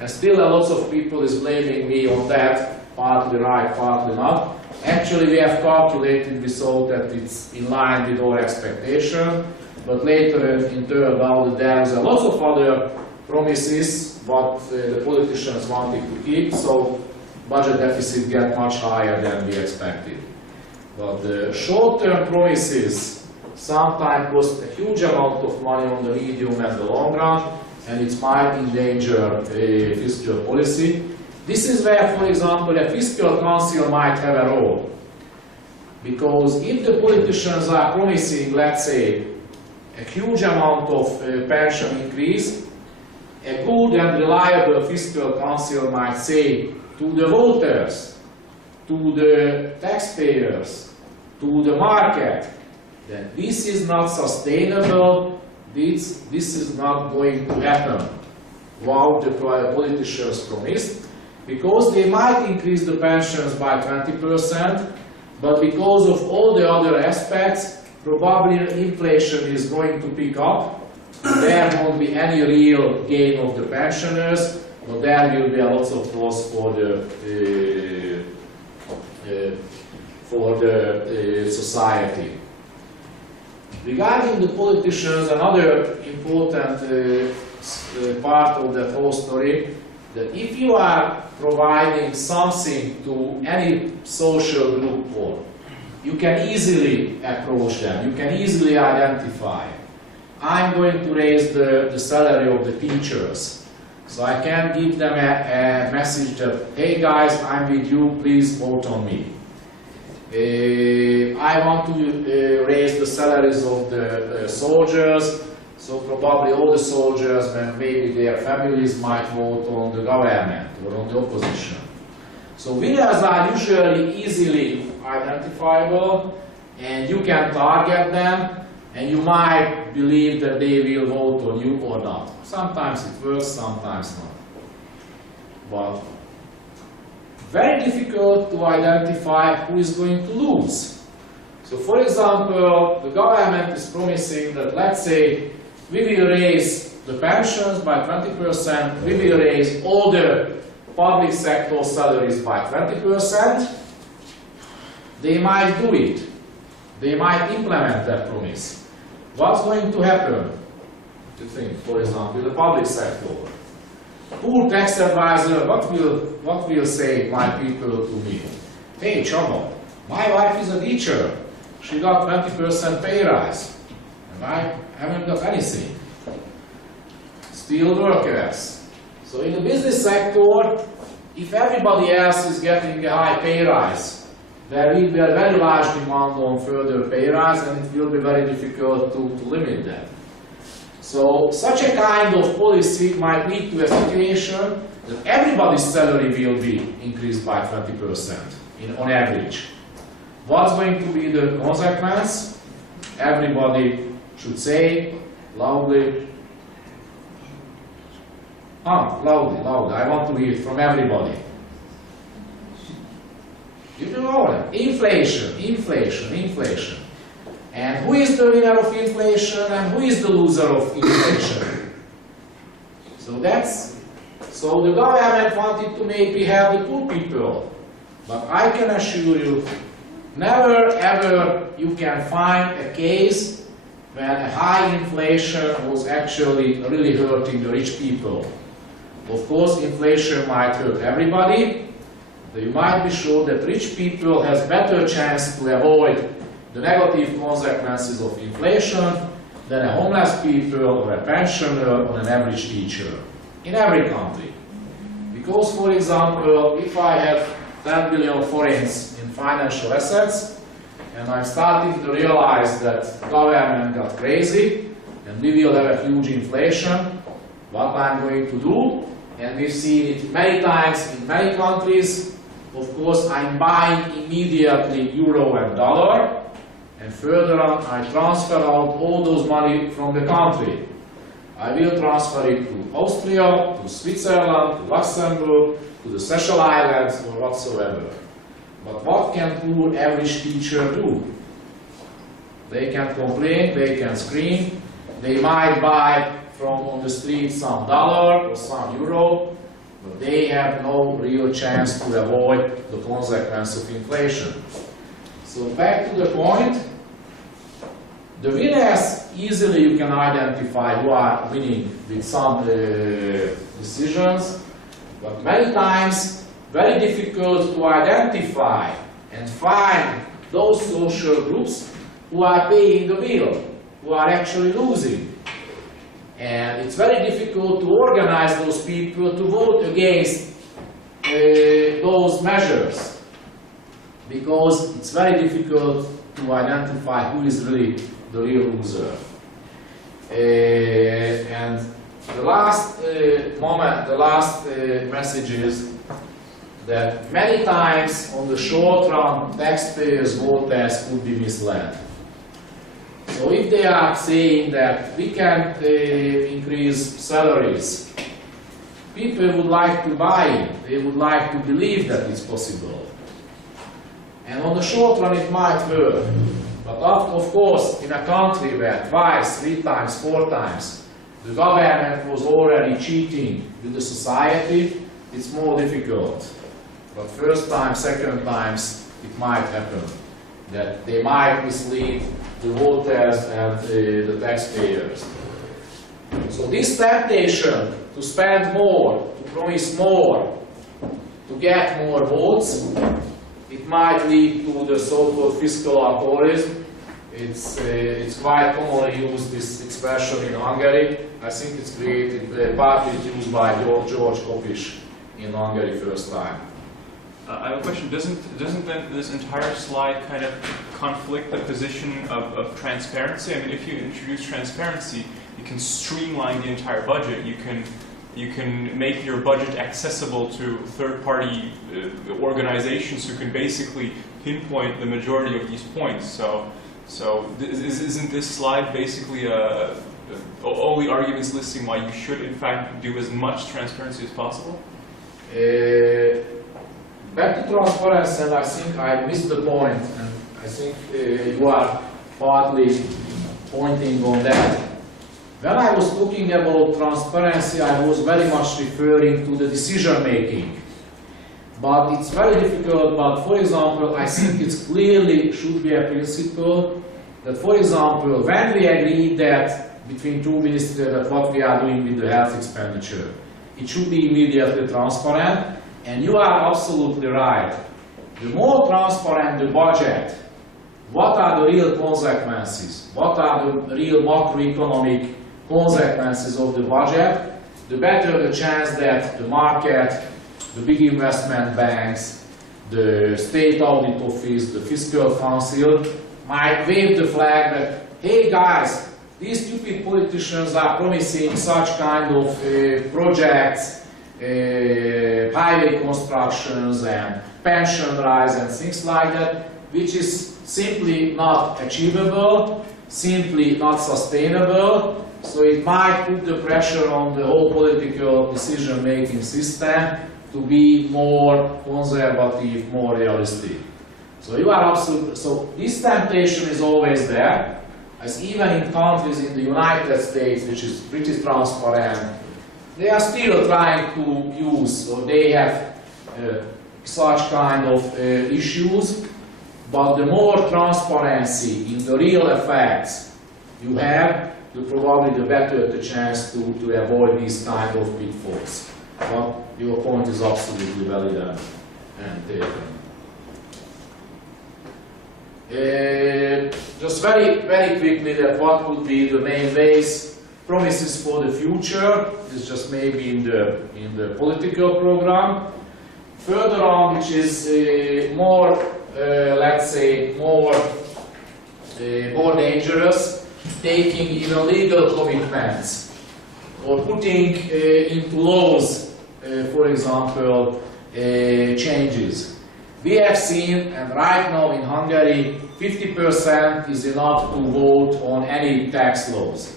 And still a lot of people is blaming me on that, partly right, partly not. Actually we have calculated, we saw that it's in line with our expectation, but later it turned out that there is a lot of other promises what the politicians wanted to keep, so budget deficit get much higher than we expected. But the short-term promises sometimes cost a huge amount of money on the medium and the long run, and it might endanger fiscal policy. This is where, for example, a fiscal council might have a role. Because if the politicians are promising, let's say, a huge amount of pension increase, a good and reliable fiscal council might say to the voters, to the taxpayers, to the market, that this is not sustainable, this is not going to happen. What the politicians promised, because they might increase the pensions by 20%, but because of all the other aspects, probably inflation is going to pick up. There won't be any real gain of the pensioners, but there will be a lot of loss for the society. Regarding the politicians, another important part of that whole story, that if you are providing something to any social group, or you can easily approach them, you can easily identify. I'm going to raise the salary of the teachers. So I can give them a message that, hey guys, I'm with you, please vote on me. I want to raise the salaries of the soldiers, so probably all the soldiers and maybe their families might vote on the government or on the opposition. So winners are usually easily identifiable, and you can target them, and you might believe that they will vote on you or not. Sometimes it works, sometimes not. But very difficult to identify who is going to lose. So for example, the government is promising that, let's say, we will raise the pensions by 20%, we will raise all the public sector salaries by 20%. They might do it. They might implement that promise. What's going to happen, do you think, for example, in the public sector? Poor tax advisor, what will say my people to me? Hey, Csaba, my wife is a teacher. She got 20% pay rise, and I haven't got anything. Still workers. So in the business sector, if everybody else is getting a high pay rise, there will be a very large demand on further pay rise, and it will be very difficult to limit that. So such a kind of policy might lead to a situation that everybody's salary will be increased by 20% on average. What's going to be the consequence? Everybody should say loudly. Loudly, I want to hear it from everybody. You know it. Inflation. And who is the winner of inflation and who is the loser of inflation? So the government wanted to maybe help the poor people. But I can assure you, never ever you can find a case when a high inflation was actually really hurting the rich people. Of course, inflation might hurt everybody, but you might be sure that rich people has better chance to avoid the negative consequences of inflation than a homeless people or a pensioner or an average teacher in every country. Because, for example, if I have 10 billion forints in financial assets and I'm starting to realize that government got crazy and we will have a huge inflation, what I'm going to do, and we've seen it many times in many countries, of course I'm buying immediately euro and dollar, and further on I transfer out all those money from the country. I will transfer it to Austria, to Switzerland, to Luxembourg, to the Seychelles Islands or whatsoever. But what can poor average teacher do? They can complain, they can scream, they might buy from on the street some dollar or some euro, but they have no real chance to avoid the consequence of inflation. So back to the point, the winners easily you can identify who are winning with some decisions, but many times very difficult to identify and find those social groups who are paying the bill, who are actually losing. And it's very difficult to organize those people to vote against those measures, because it's very difficult to identify who is really the real loser. And the last message is that many times on the short run, taxpayers, voters could be misled. So if they are saying that we can't increase salaries, people would like to buy it, they would like to believe that it's possible. And on the short run it might work. But of course, in a country where twice, 3 times, 4 times, the government was already cheating with the society, it's more difficult. But first time, second times, it might happen that they might mislead the voters and the taxpayers. So this temptation to spend more, to promise more, to get more votes, it might lead to the so-called fiscal altruism. It's quite commonly used, this expression in Hungary. I think it's created, partly used by George Kopisch in Hungary first time. I have a question. Doesn't then this entire slide kind of conflict the position of transparency? I mean, if you introduce transparency, you can streamline the entire budget. You can make your budget accessible to third-party organizations who can basically pinpoint the majority of these points. So isn't this slide basically all the arguments listing why you should in fact do as much transparency as possible? Back to transparency, and I think I missed the point, and I think you are partly pointing on that. When I was talking about transparency, I was very much referring to the decision making. But it's very difficult, but for example, I think it clearly should be a principle that, for example, when we agree that between 2 ministers that what we are doing with the health expenditure, it should be immediately transparent. And you are absolutely right. The more transparent the budget, what are the real consequences? What are the real macroeconomic consequences of the budget? The better the chance that the market, the big investment banks, the state audit office, the fiscal council might wave the flag that, hey guys, these stupid politicians are promising such kind of projects, highway constructions and pension rise and things like that, which is simply not achievable, simply not sustainable. So it might put the pressure on the whole political decision-making system to be more conservative, more realistic. So you are absolutely, so this temptation is always there, as even in countries in the United States, which is pretty transparent, they are still trying to use, or they have such kind of issues, but the more transparency in the real effects you have, probably the better the chance to avoid these kind of pitfalls. But your point is absolutely valid and taken. Just very quickly, that what would be the main ways, promises for the future, is just maybe in the political program. Further on, which is more, let's say, more dangerous, taking even legal commitments or putting into laws, for example, changes. We have seen, and right now in Hungary, 50% is enough to vote on any tax laws.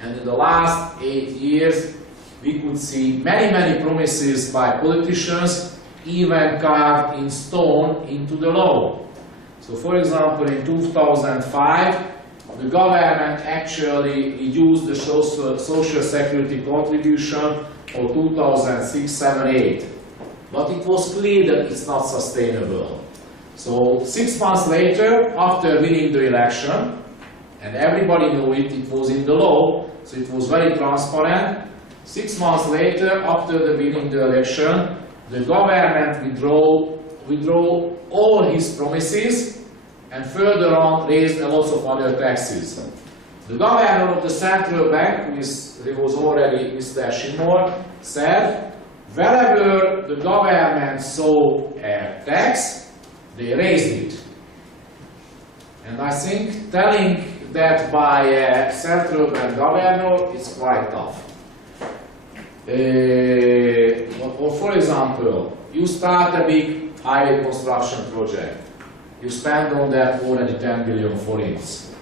And in the last 8 years, we could see many promises by politicians, even carved in stone into the law. So for example, in 2005, the government actually reduced the social security contribution for 2006, 7, 8. But it was clear that it's not sustainable. So 6 months later, after winning the election, and everybody knew it, it was in the law, so it was very transparent. 6 months later, after the winning the election, the government withdraw all his promises and further on raised a lot of other taxes. The governor of the central bank, who was already Mr. Shimor, said, wherever the government saw a tax, they raised it. And I think telling that by a central bank governor is quite tough. Or for example, you start a big highway construction project. You spend on that already 10 billion forints.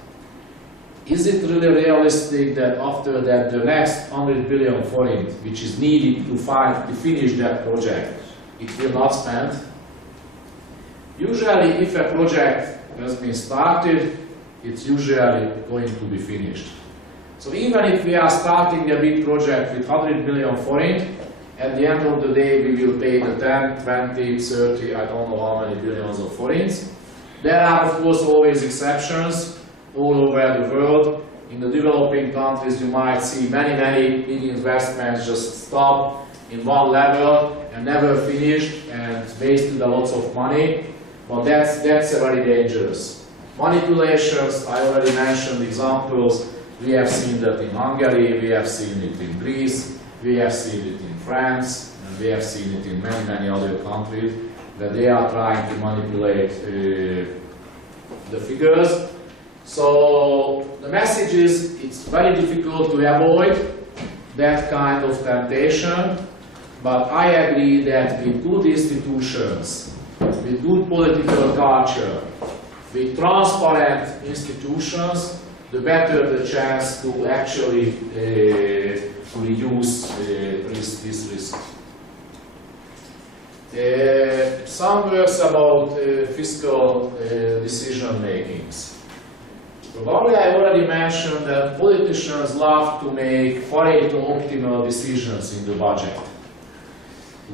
Is it really realistic that after that the next 100 billion forint, which is needed to finish that project, it will not spend? Usually if a project has been started, it's usually going to be finished. So even if we are starting a big project with 100 billion forint, at the end of the day we will pay the 10, 20, 30, I don't know how many billions of forints. There are of course always exceptions all over the world. In the developing countries you might see many big investments just stop in one level and never finished and wasted a lot of money. But that's very dangerous. Manipulations, I already mentioned examples. We have seen that in Hungary, we have seen it in Greece, we have seen it in France, and we have seen it in many other countries, that they are trying to manipulate the figures. So the message is, it's very difficult to avoid that kind of temptation, but I agree that with good institutions, with good political culture, with transparent institutions, the better the chance to actually to reduce this risk. Some words about fiscal decision makings. Probably I already mentioned that politicians love to make Pareto optimal decisions in the budget.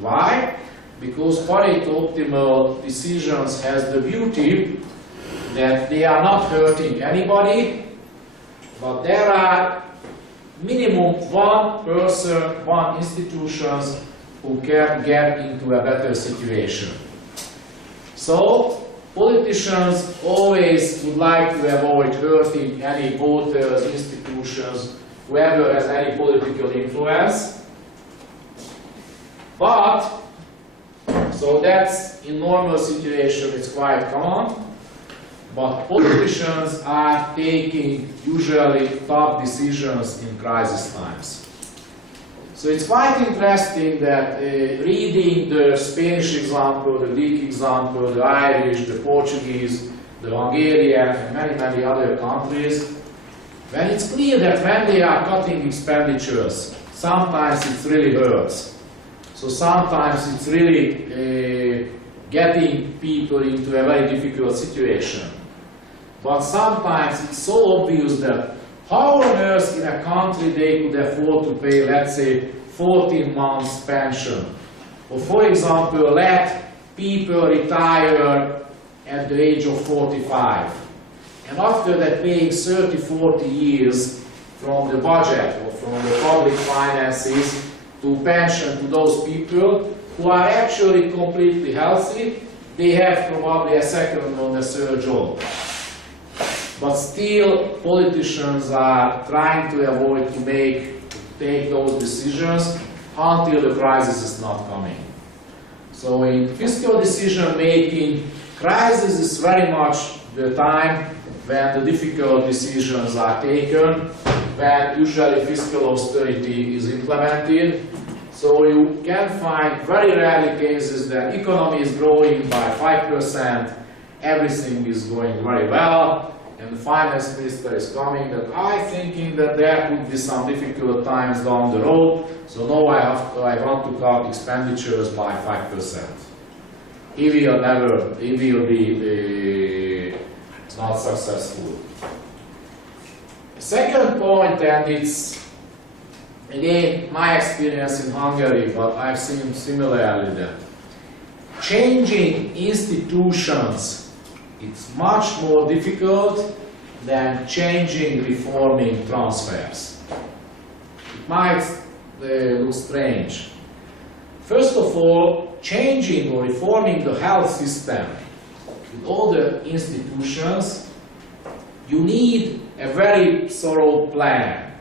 Why? Because Pareto optimal decisions has the beauty that they are not hurting anybody, but there are minimum one person, one institutions who can get into a better situation. So politicians always would like to avoid hurting any voters, institutions, whoever has any political influence. But, so that's in normal situation, it's quite common. but politicians are taking usually tough decisions in crisis times. So it's quite interesting that reading the Spanish example, the Greek example, the Irish, the Portuguese, the Hungarian, and many, many other countries, when it's clear that when they are cutting expenditures, sometimes it really hurts. So sometimes it's really getting people into a very difficult situation. But sometimes it's so obvious that how on earth in a country they could afford to pay, let's say, 14 months pension? Or for example, let people retire at the age of 45. And after that paying 30, 40 years from the budget or from the public finances to pension to those people who are actually completely healthy, they have probably a second or a third job. But still, politicians are trying to avoid to take those decisions until the crisis is not coming. So in fiscal decision making, crisis is very much the time when the difficult decisions are taken, when usually fiscal austerity is implemented. So you can find very rarely cases that economy is growing by 5%, everything is going very well, and the finance minister is coming that I thinking that there could be some difficult times down the road, so now I want to cut expenditures by 5%. He will be not successful. Second point, and it's again my experience in Hungary, but I've seen similarly that changing institutions, it's much more difficult than changing, reforming transfers. It might look strange. First of all, changing or reforming the health system with all the institutions, you need a very thorough plan.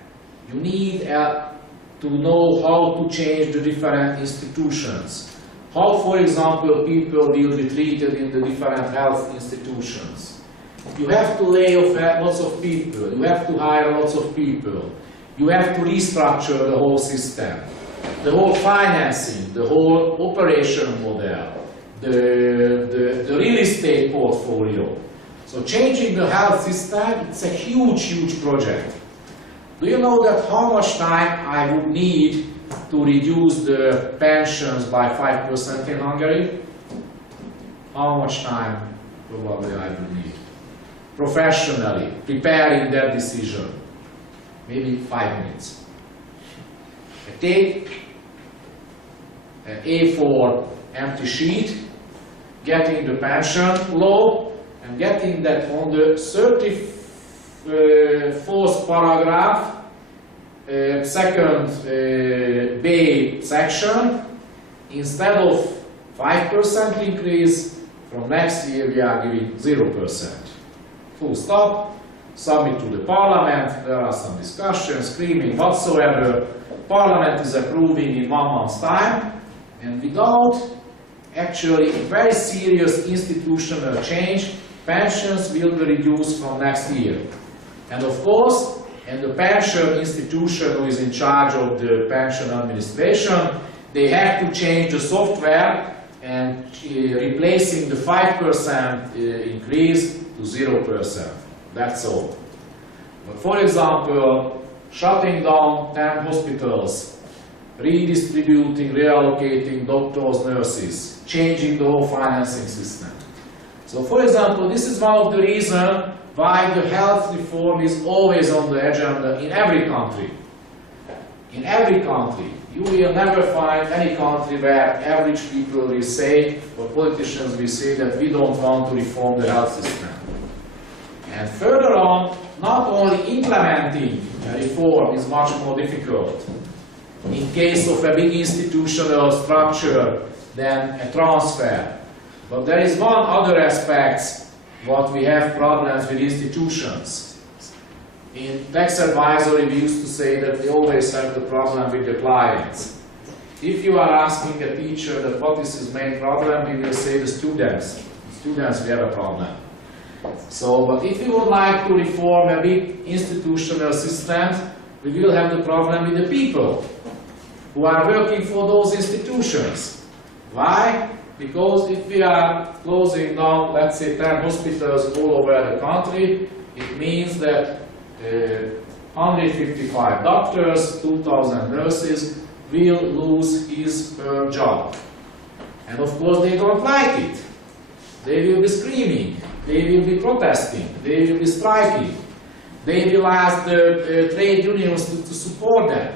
You need to know how to change the different institutions. How, for example, people will be treated in the different health institutions. You have to lay off lots of people. You have to hire lots of people. You have to restructure the whole system. The whole financing, the whole operation model, the real estate portfolio. So changing the health system, it's a huge, huge project. Do you know that how much time I would need to reduce the pensions by 5% in Hungary? How much time probably I would need? Professionally, preparing that decision. Maybe 5 minutes. I take an A4 empty sheet, getting the pension law, and getting that on the 34th paragraph, second B section, instead of 5% increase, from next year we are giving 0%. Full stop, submit to the parliament, there are some discussions, screaming whatsoever, parliament is approving in 1 month's time, and without actually very serious institutional change, pensions will be reduced from next year. And of course, and the pension institution who is in charge of the pension administration, they have to change the software and replacing the 5% increase to 0%. That's all. But for example, shutting down 10 hospitals, redistributing, reallocating doctors, nurses, changing the whole financing system. So for example, this is one of the reasons why the health reform is always on the agenda in every country. In every country. You will never find any country where average people will say, or politicians will say, that we don't want to reform the health system. And further on, not only implementing a reform is much more difficult. In case of a big institutional structure than a transfer. But there is one other aspect what we have problems with institutions. In tax advisory, we used to say that we always have the problem with the clients. If you are asking a teacher that what is his main problem, he will say the students. Students, we have a problem. So, but if we would like to reform a big institutional system, we will have the problem with the people who are working for those institutions. Why? Because if we are closing down, let's say, 10 hospitals all over the country, it means that 155 doctors, 2,000 nurses will lose his her job. And of course they don't like it. They will be screaming, they will be protesting, they will be striking. They will ask the trade unions to support them.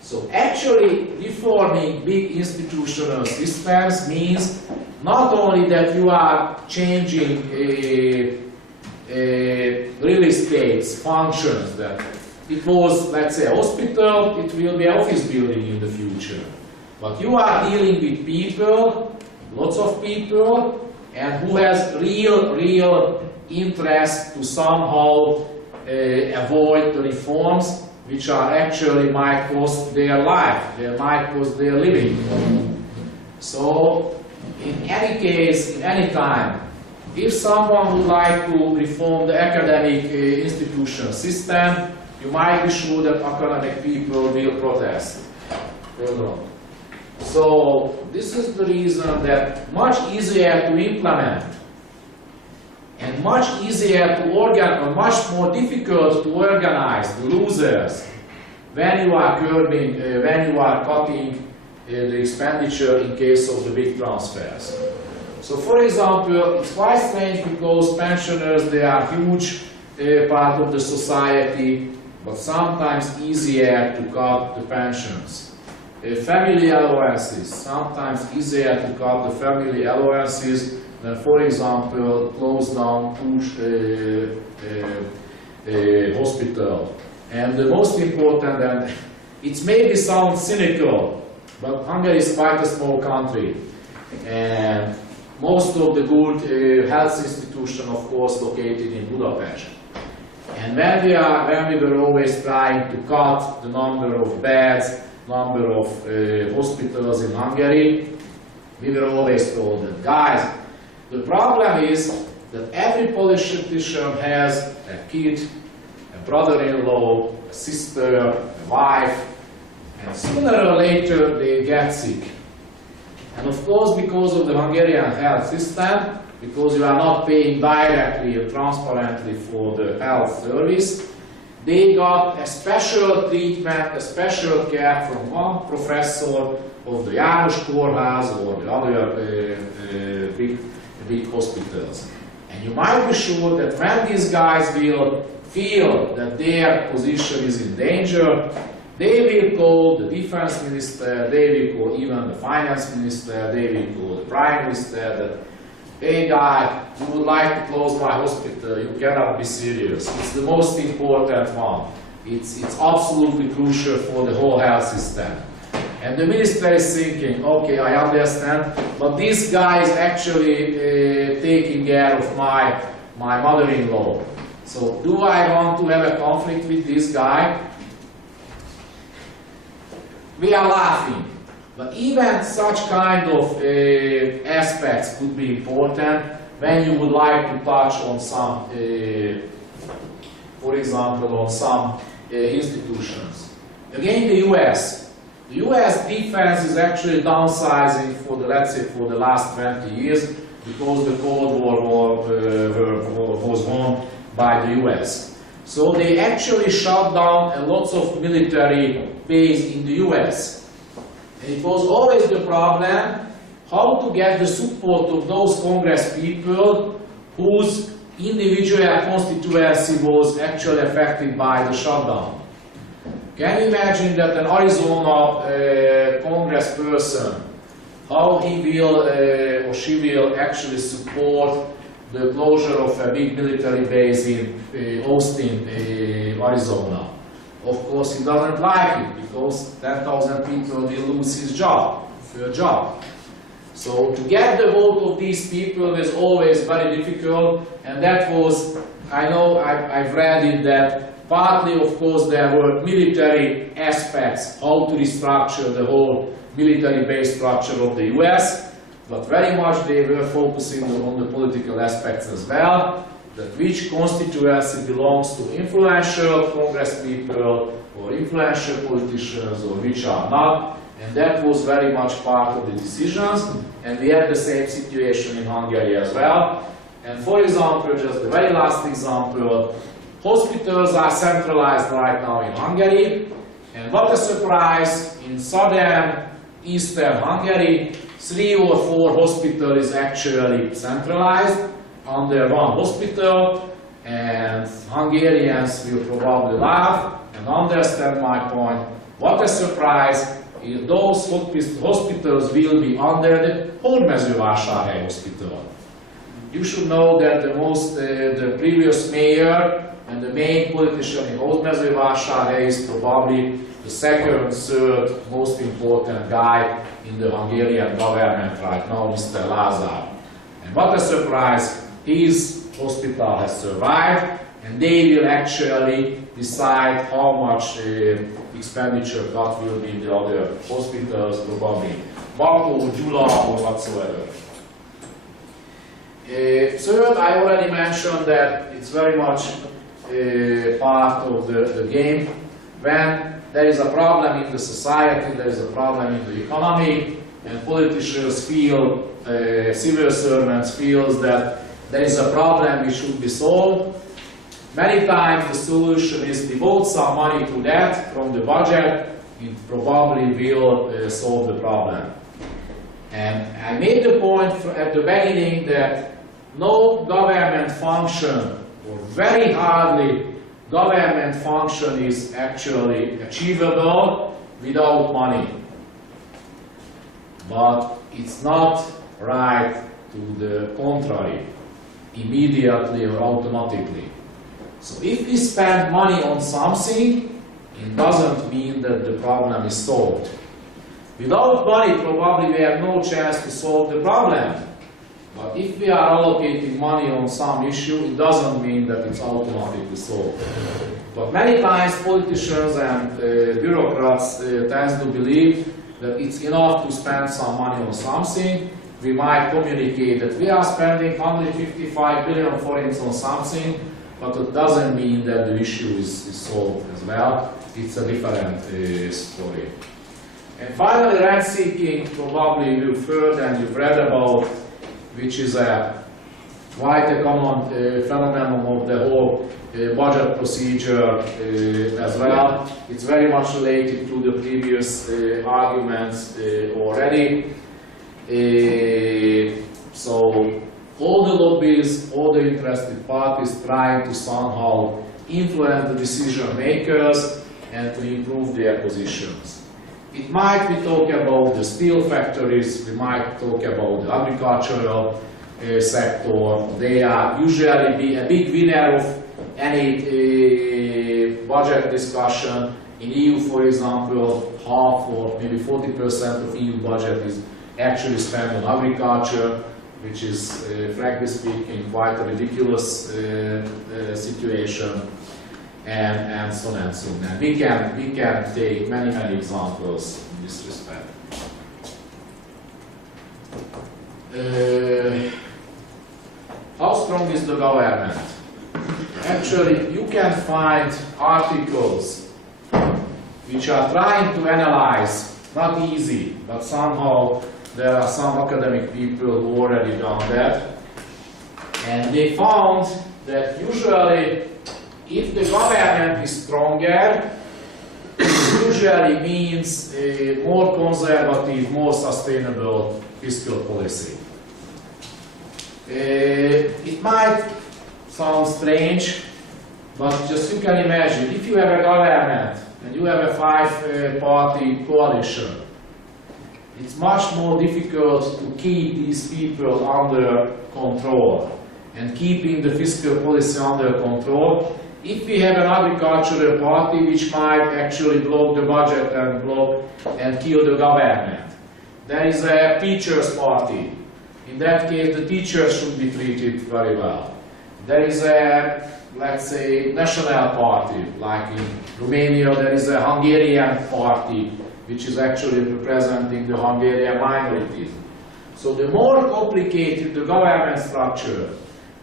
So actually reforming big institutional systems means not only that you are changing real estate's functions, that it was, let's say, a hospital, it will be an office building in the future. But you are dealing with people, lots of people, and who has real interest to somehow avoid the reforms which are actually might cost their life, they might cost their living. So, in any case, in any time, if someone would like to reform the academic institution system, you might be sure that academic people will protest. So, this is the reason that much easier to implement and much easier to organize, much more difficult to organize the losers when you are curbing, when you are cutting the expenditure in case of the big transfers. So, for example, it's quite strange because pensioners, they are a huge part of the society, but sometimes easier to cut the pensions. Family allowances, sometimes easier to cut the family allowances than, for example, close down hospital. And the most important, and it maybe sounds cynical, but Hungary is quite a small country. And most of the good health institutions, of course, located in Budapest. And when we were always trying to cut the number of beds, number of hospitals in Hungary, we were always told that, guys, the problem is that every politician has a kid, a brother-in-law, a sister, a wife, and sooner or later they get sick. And of course, because of the Hungarian health system, because you are not paying directly and transparently for the health service, they got a special treatment, a special care from one professor of the János Kórház or the other big hospitals. And you might be sure that when these guys will feel that their position is in danger, they will call the defense minister, they will call even the finance minister, they will call the prime minister that, hey guy, you would like to close my hospital, you cannot be serious. It's the most important one. It's absolutely crucial for the whole health system. And the minister is thinking, okay, I understand, but this guy is actually taking care of my mother-in-law. So do I want to have a conflict with this guy? We are laughing. But even such kind of aspects could be important when you would like to touch on some, for example, on some institutions. Again, the US. The US defense is actually downsizing for the, let's say, for the last 20 years because the Cold War was won by the US. So they actually shut down a lot of military base in the US. And it was always the problem how to get the support of those Congress people whose individual constituency was actually affected by the shutdown. Can you imagine that an Arizona Congress person, how he will or she will actually support the closure of a big military base in Austin, Arizona? Of course, he doesn't like it because 10,000 people will lose his job, her job. So to get the vote of these people is always very difficult, and that was, I know I've read it that partly, of course, there were military aspects, how to restructure the whole military base structure of the US, but very much they were focusing on the political aspects as well, that which constituency belongs to influential Congress people or influential politicians or which are not, and that was very much part of the decisions, and we had the same situation in Hungary as well. And for example, just the very last example, hospitals are centralized right now in Hungary, and what a surprise, in southern, eastern Hungary, 3 or 4 hospitals is actually centralized under one hospital, and Hungarians will probably laugh and understand my point. What a surprise, if those hospitals will be under the Hódmezővásárhely Hospital. You should know that the previous mayor and the main politician in Hódmezővásárhely is probably the second, third most important guy in the Hungarian government right now, Mr. Lázár. And what a surprise, his hospital has survived, and they will actually decide how much expenditure cut will be in the other hospitals, probably Bakó, Gyula, or whatsoever. Third, I already mentioned that it's very much part of the game. When there is a problem in the society, there is a problem in the economy, and politicians feel, civil servants feel that there is a problem which should be solved. Many times the solution is devote some money to that from the budget, it probably will solve the problem. And I made the point at the beginning that no government function, or very hardly government function, is actually achievable without money. But it's not right to the contrary, immediately or automatically. So if we spend money on something, it doesn't mean that the problem is solved. Without money, probably we have no chance to solve the problem. But if we are allocating money on some issue, it doesn't mean that it's automatically solved. But many times politicians and bureaucrats tend to believe that it's enough to spend some money on something. We might communicate that we are spending 155 billion forints on something, but it doesn't mean that the issue is solved as well. It's a different story. And finally, rent seeking, probably you've heard and you've read about, which is quite a common phenomenon of the whole budget procedure as well. It's very much related to the previous arguments already. So all the lobbies, all the interested parties trying to somehow influence the decision makers and to improve their positions. It might be talking about the steel factories, we might talk about the agricultural sector. They are usually a big winner of any budget discussion. In EU, for example, half or maybe 40% of EU budget is actually spent on agriculture, which is, frankly speaking, quite a ridiculous situation. And so on and so on. And we can take many examples in this respect. How strong is the government? Actually, you can find articles which are trying to analyze, not easy, but somehow there are some academic people who already done that. And they found that usually if the government is stronger, it usually means a more conservative, more sustainable fiscal policy. It might sound strange, but just you can imagine, if you have a government and you have a 5-party coalition, it's much more difficult to keep these people under control and keeping the fiscal policy under control. If we have an agricultural party which might actually block the budget and block and kill the government. There is a teachers' party. In that case, the teachers should be treated very well. There is a, let's say, national party, like in Romania there is a Hungarian party which is actually representing the Hungarian minorities. So the more complicated the government structure,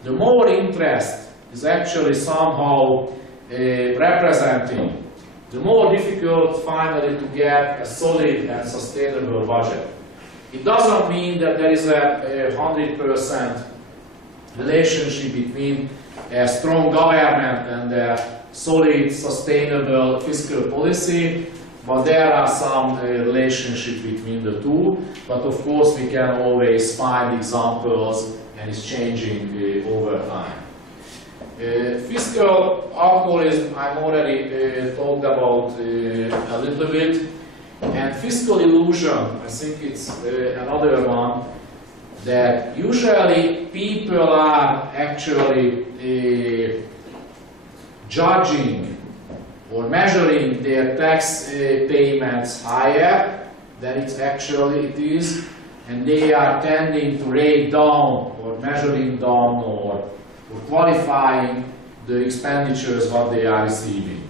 the more interest is actually somehow representing, the more difficult finally to get a solid and sustainable budget. It doesn't mean that there is a 100% relationship between a strong government and a solid, sustainable fiscal policy, but there are some relationship between the two. But of course, we can always find examples, and it's changing over time. Fiscal alcoholism, I've already talked about a little bit, and fiscal illusion, I think it's another one, that usually people are actually judging or measuring their tax payments higher than it is, and they are tending to rate down or measuring down or qualifying the expenditures what they are receiving.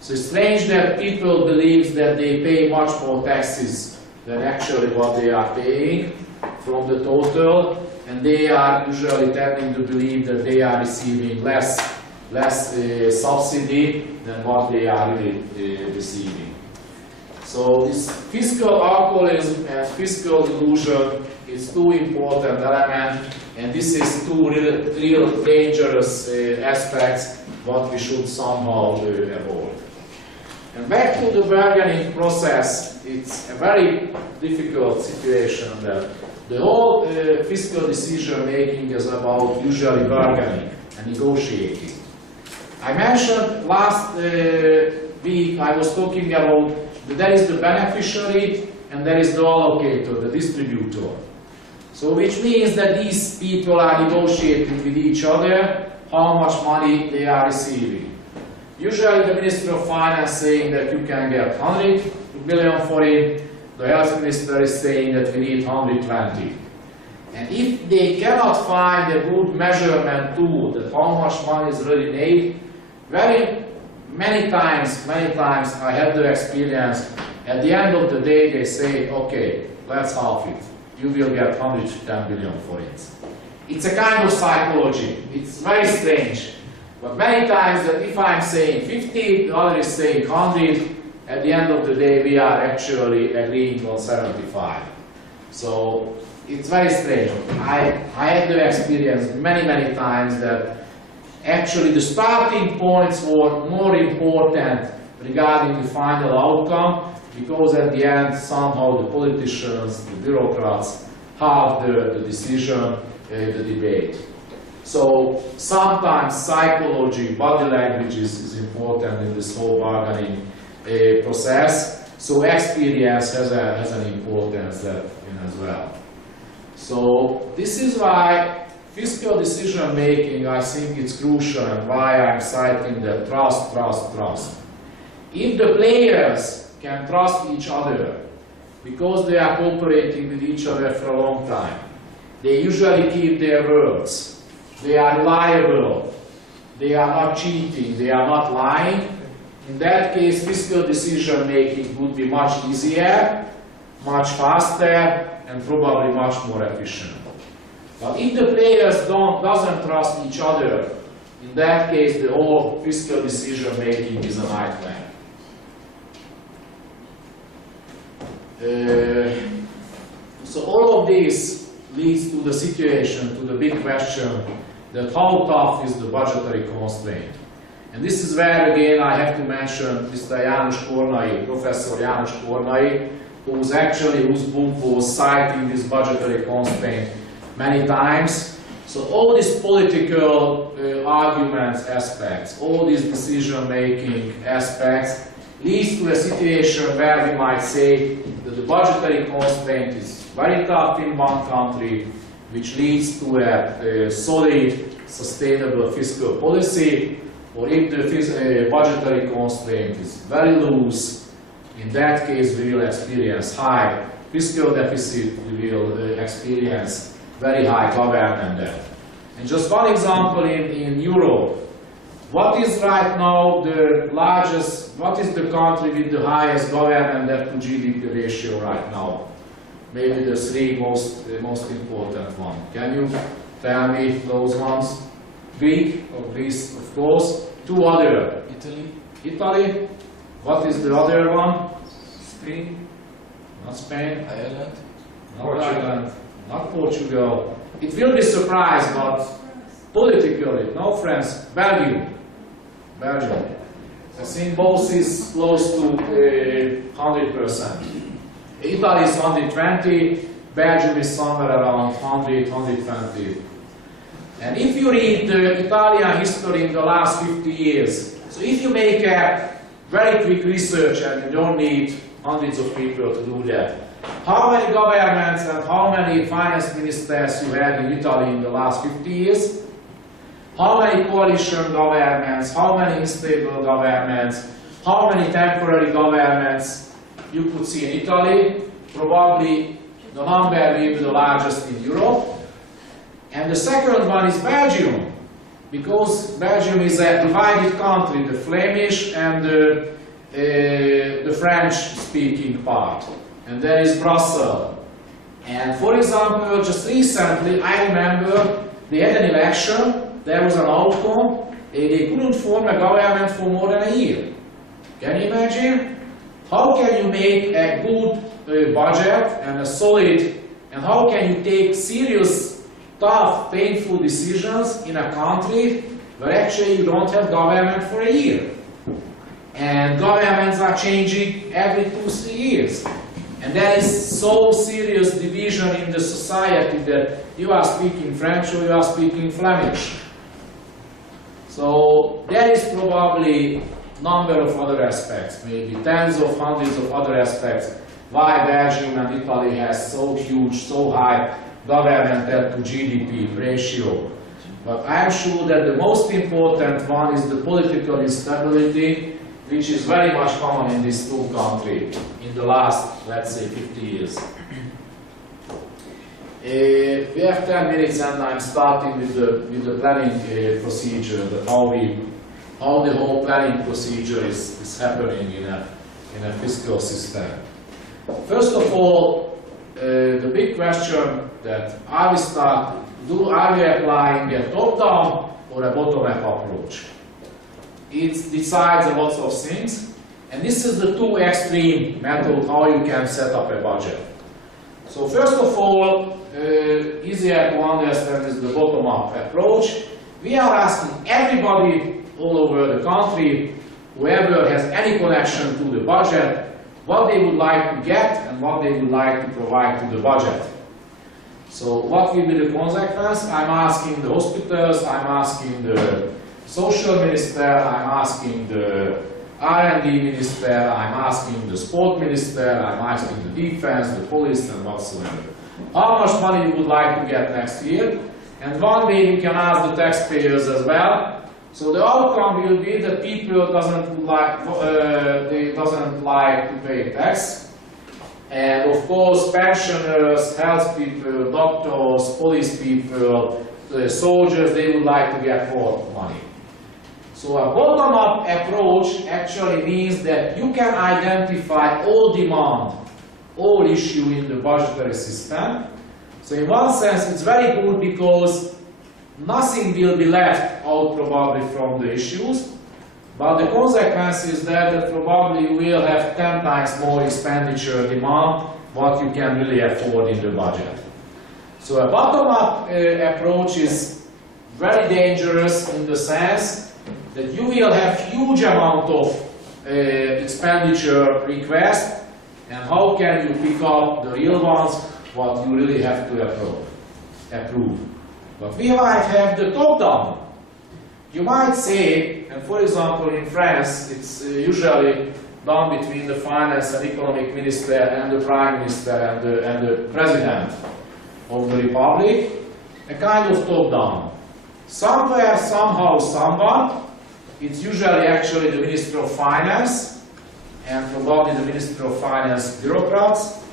So it's strange that people believe that they pay much more taxes than actually what they are paying from the total, and they are usually tending to believe that they are receiving less subsidy than what they are really receiving. So this fiscal alcoholism and fiscal illusion is two important elements, and this is two real dangerous aspects what we should somehow avoid. And back to the bargaining process, it's a very difficult situation that the whole fiscal decision making is about usually bargaining and negotiating. I mentioned last week, I was talking about that there is the beneficiary and there is the allocator, the distributor. So which means that these people are negotiating with each other how much money they are receiving. Usually the Minister of Finance saying that you can get 100 billion forint, the Health Minister is saying that we need 120. And if they cannot find a good measurement tool that how much money is really needed, many times I had the experience, at the end of the day they say, okay, let's half it. You will get 110 billion forints. It's a kind of psychology. It's very strange. But many times that if I'm saying 50, the other is saying 100, at the end of the day we are actually agreeing on 75. So it's very strange. I had the experience many times that actually the starting points were more important regarding the final outcome, because at the end somehow the politicians, the bureaucrats have the decision, the debate. So sometimes psychology, body language is important in this whole bargaining process. So experience has an importance as well. So this is why fiscal decision making, I think it's crucial, and why I'm citing the trust. If the players can trust each other, because they are cooperating with each other for a long time, they usually keep their words. They are reliable, they are not cheating, they are not lying. In that case, fiscal decision making would be much easier, much faster, and probably much more efficient. But if the players doesn't trust each other, in that case the whole fiscal decision making is a nightmare. So all of this leads to the situation, to the big question that how tough is the budgetary constraint. And this is where again I have to mention Mr. János Kornai, Professor János Kornai, whose book was citing this budgetary constraint many times. So all these political arguments aspects, all these decision-making aspects leads to a situation where we might say that the budgetary constraint is very tough in one country, which leads to a solid, sustainable fiscal policy, or if the budgetary constraint is very loose, in that case we will experience high fiscal deficit, we will experience very high government debt. And just one example in Europe, what is right now the largest, what is the country with the highest government debt to GDP ratio right now? maybe the three most important ones. Can you tell me those ones? Greek, or Greece, of course. Two other. Italy. Italy. What is the other one? Spain. Not Spain. Ireland. Not Ireland. Not Portugal. It will be surprised, but politically, no France. Belgium. Belgium. I think both is close to 100%. Italy is 120, Belgium is somewhere around 100, 120. And if you read the Italian history in the last 50 years, so if you make a very quick research, and you don't need hundreds of people to do that, how many governments and how many finance ministers you had in Italy in the last 50 years? How many coalition governments, how many unstable governments, how many temporary governments you could see in Italy? Probably the number will be the largest in Europe. And the second one is Belgium, because Belgium is a divided country, the Flemish and the French-speaking part. And there is Brussels. And for example, just recently, I remember they had an election. There was an outcome, they couldn't form a government for more than a year. Can you imagine? How can you make a good budget and a solid, and how can you take serious, tough, painful decisions in a country where actually you don't have government for a year? And governments are changing every 2-3 years. And there is so serious division in the society that you are speaking French or you are speaking Flemish. So there is probably number of other aspects, maybe tens of hundreds of other aspects, why Belgium and Italy has so huge, so high governmental to GDP ratio. But I am sure that the most important one is the political instability, which is very much common in these two countries in the last, let's say, 50 years. We have 10 minutes and I'm starting with the planning procedure, how the whole planning procedure is happening in a fiscal system. First of all, the big question that are we applying a top-down or a bottom-up approach? It decides a lot of things, and this is the two extreme method how you can set up a budget. So first of all, easier to understand is the bottom-up approach. We are asking everybody all over the country, whoever has any connection to the budget, what they would like to get and what they would like to provide to the budget. So what will be the consequence? I'm asking the hospitals, I'm asking the social minister, I'm asking the R&D minister, I'm asking the sport minister, I'm asking the defense, the police and whatsoever. How much money you would like to get next year? And one way you can ask the taxpayers as well. So the outcome will be that people doesn't like to pay tax. And of course, pensioners, health people, doctors, police people, the soldiers, they would like to get more money. So a bottom-up approach actually means that you can identify all demand, all issue in the budgetary system. So in one sense, it's very good because nothing will be left out probably from the issues, but the consequence is that probably you will have 10 times more expenditure demand what you can really afford in the budget. So a bottom-up approach is very dangerous in the sense that you will have huge amount of expenditure requests, and how can you pick up the real ones what you really have to approve. But we might have the top-down. You might say, and for example in France, it's usually done between the finance and economic minister and the prime minister and the president of the republic, a kind of top-down. Somewhere, somehow, someone, it's usually actually the Minister of Finance and probably the Minister of Finance bureaucrats.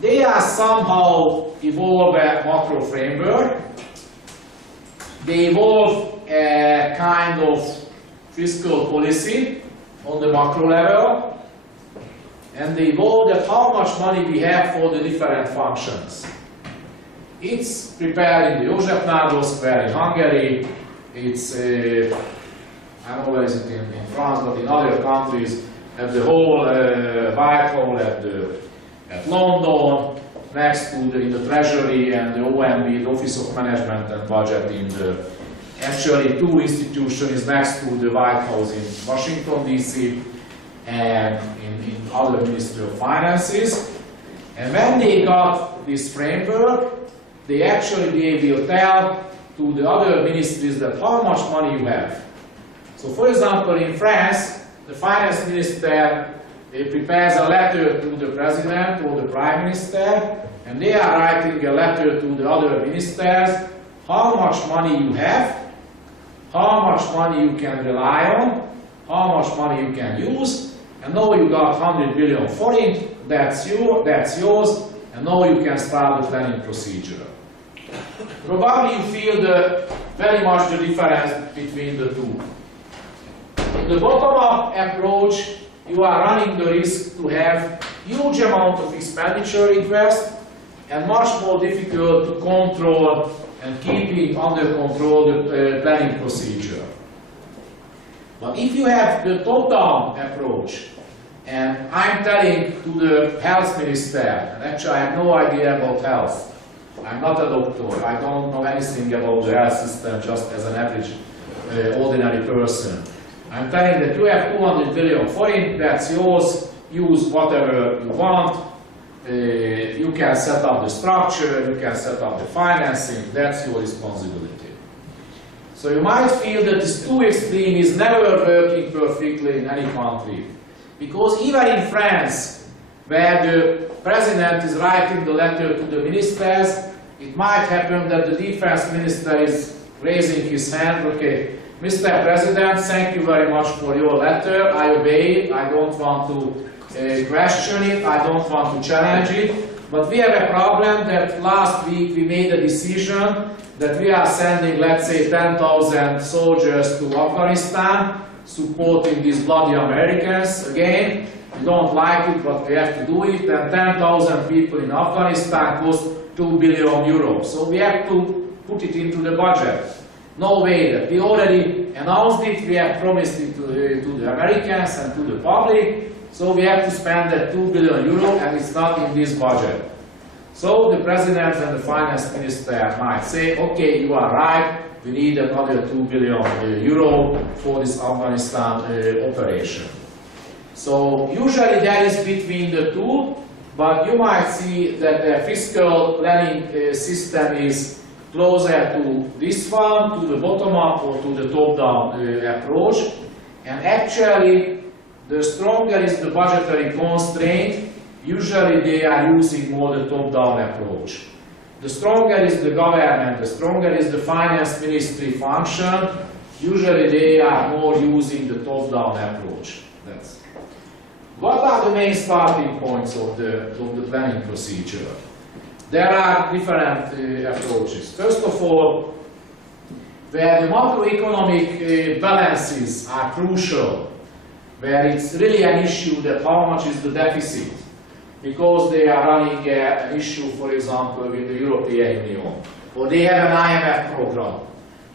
They are somehow evolve a macro framework. They evolve a kind of fiscal policy on the macro level. and they vote at how much money we have for the different functions. It's prepared in the József Nándor Square in Hungary. It's, I don't know where is it in France, but in other countries, at the whole Whitehall at London, next to in the Treasury and the OMB, the Office of Management and Budget in the, actually two institutions next to the White House in Washington DC and in other Ministry of Finances. And when they got this framework, they will tell to the other ministries that how much money you have. So for example, in France, the finance minister prepares a letter to the president or the prime minister, and they are writing a letter to the other ministers how much money you have, how much money you can rely on, how much money you can use, and now you got 100 billion forint, that's yours, and now you can start the planning procedure. Probably you feel very much the difference between the two. In the bottom-up approach, you are running the risk to have huge amount of expenditure requests and much more difficult to control and keeping under control the planning procedure. But if you have the top-down approach, and I'm telling to the health minister, and actually I have no idea about health, I'm not a doctor, I don't know anything about the health system just as an average ordinary person. I'm telling that you have 200 billion forint, that's yours, use whatever you want, you can set up the structure, you can set up the financing, that's your responsibility. So you might feel that this two extreme is never working perfectly in any country. Because even in France, where the president is writing the letter to the ministers, it might happen that the defense minister is raising his hand, okay, Mr. President, thank you very much for your letter, I obey it, I don't want to question it, I don't want to challenge it, but we have a problem that last week we made a decision that we are sending, let's say, 10,000 soldiers to Afghanistan, supporting these bloody Americans again. We don't like it, but we have to do it, and 10,000 people in Afghanistan cost 2 billion euros. So we have to put it into the budget. No way that we already announced it, we have promised it to the Americans and to the public, so we have to spend that 2 billion euro and it's not in this budget. So the president and the finance minister might say, okay, you are right, we need another 2 billion euro for this Afghanistan operation. So usually that is between the two, but you might see that the fiscal planning system is closer to this one, to the bottom-up or to the top-down approach. And actually, the stronger is the budgetary constraint, usually they are using more the top-down approach. The stronger is the government, the stronger is the finance ministry function, usually they are more using the top-down approach. What are the main starting points of the planning procedure? There are different approaches. First of all, where the macroeconomic balances are crucial, where it's really an issue that how much is the deficit, because they are running an issue, for example, with the European Union, or they have an IMF program,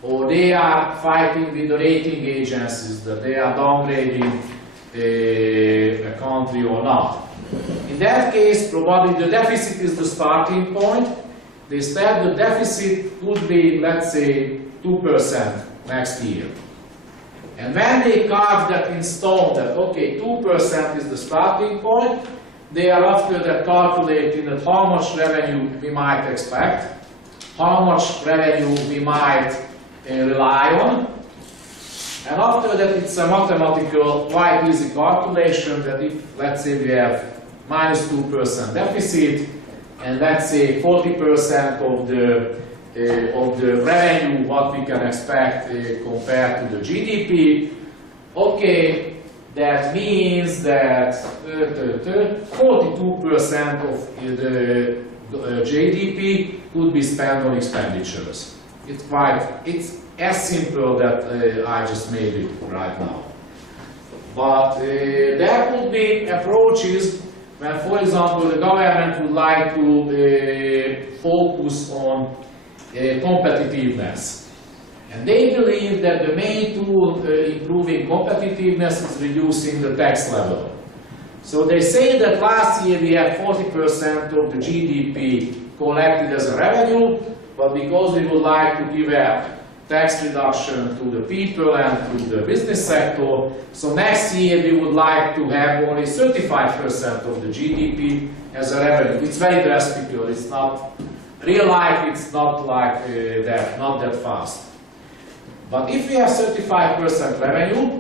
or they are fighting with the rating agencies that they are downgrading a country or not. In that case, probably the deficit is the starting point. They said the deficit could be, let's say, 2% next year. And when they carve that in stone, that okay, 2% is the starting point, they are after that calculating that how much revenue we might expect, how much revenue we might rely on. And after that, it's a mathematical, quite easy calculation that if, let's say, we have minus 2% deficit, and let's say 40% of the revenue, what we can expect compared to the GDP, okay, that means that 42% of the GDP could be spent on expenditures. It's as simple that I just made it right now. But there could be approaches when, for example, the government would like to focus on competitiveness. And they believe that the main tool improving competitiveness is reducing the tax level. So they say that last year we had 40% of the GDP collected as a revenue, but because we would like to give a tax reduction to the people and to the business sector, so next year we would like to have only 35% of the GDP as a revenue. It's very drastic, it's not, real life it's not like that, not that fast. But if we have 35% revenue,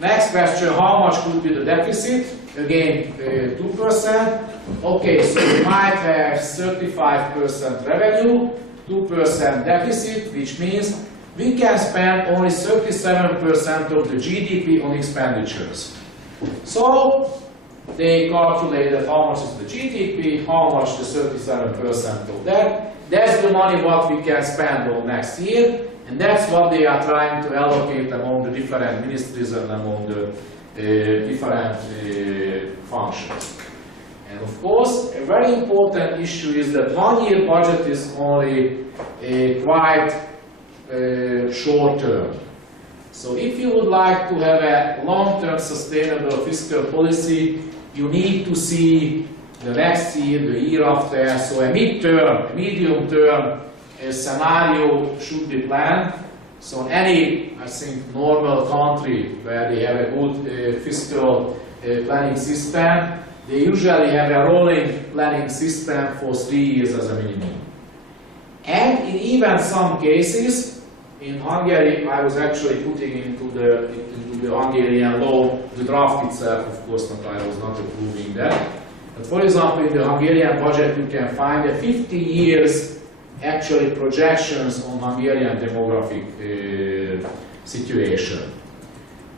next question, how much could be the deficit? Again, 2%. Okay, so we might have 35% revenue, 2% deficit, which means we can spend only 37% of the GDP on expenditures. So they calculated how much is the GDP, how much the 37% of that. That's the money what we can spend on next year, and that's what they are trying to allocate among the different ministries and among the different functions. And of course, a very important issue is that 1 year budget is only quite short term. So if you would like to have a long-term sustainable fiscal policy, you need to see the next year, the year after, so a mid-term, medium-term scenario should be planned. So any, I think, normal country where they have a good fiscal planning system, they usually have a rolling planning system for 3 years as a minimum. And in even some cases, in Hungary, I was actually putting into the Hungarian law, the draft itself, of course, I was not approving that. But for example, in the Hungarian budget, you can find a 50 years actually projections on Hungarian demographic situation.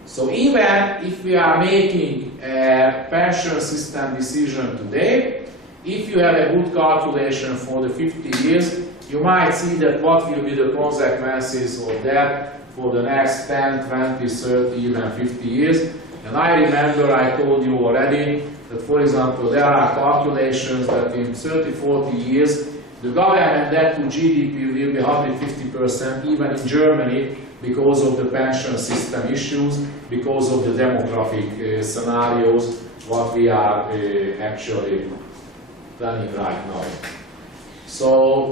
So even if we are making a pension system decision today, if you have a good calculation for the 50 years, you might see that what will be the consequences of that for the next 10, 20, 30, even 50 years. And I remember I told you already that, for example, there are calculations that in 30, 40 years, the government debt to GDP will be 150%, even in Germany, because of the pension system issues, because of the demographic scenarios, what we are actually planning right now. So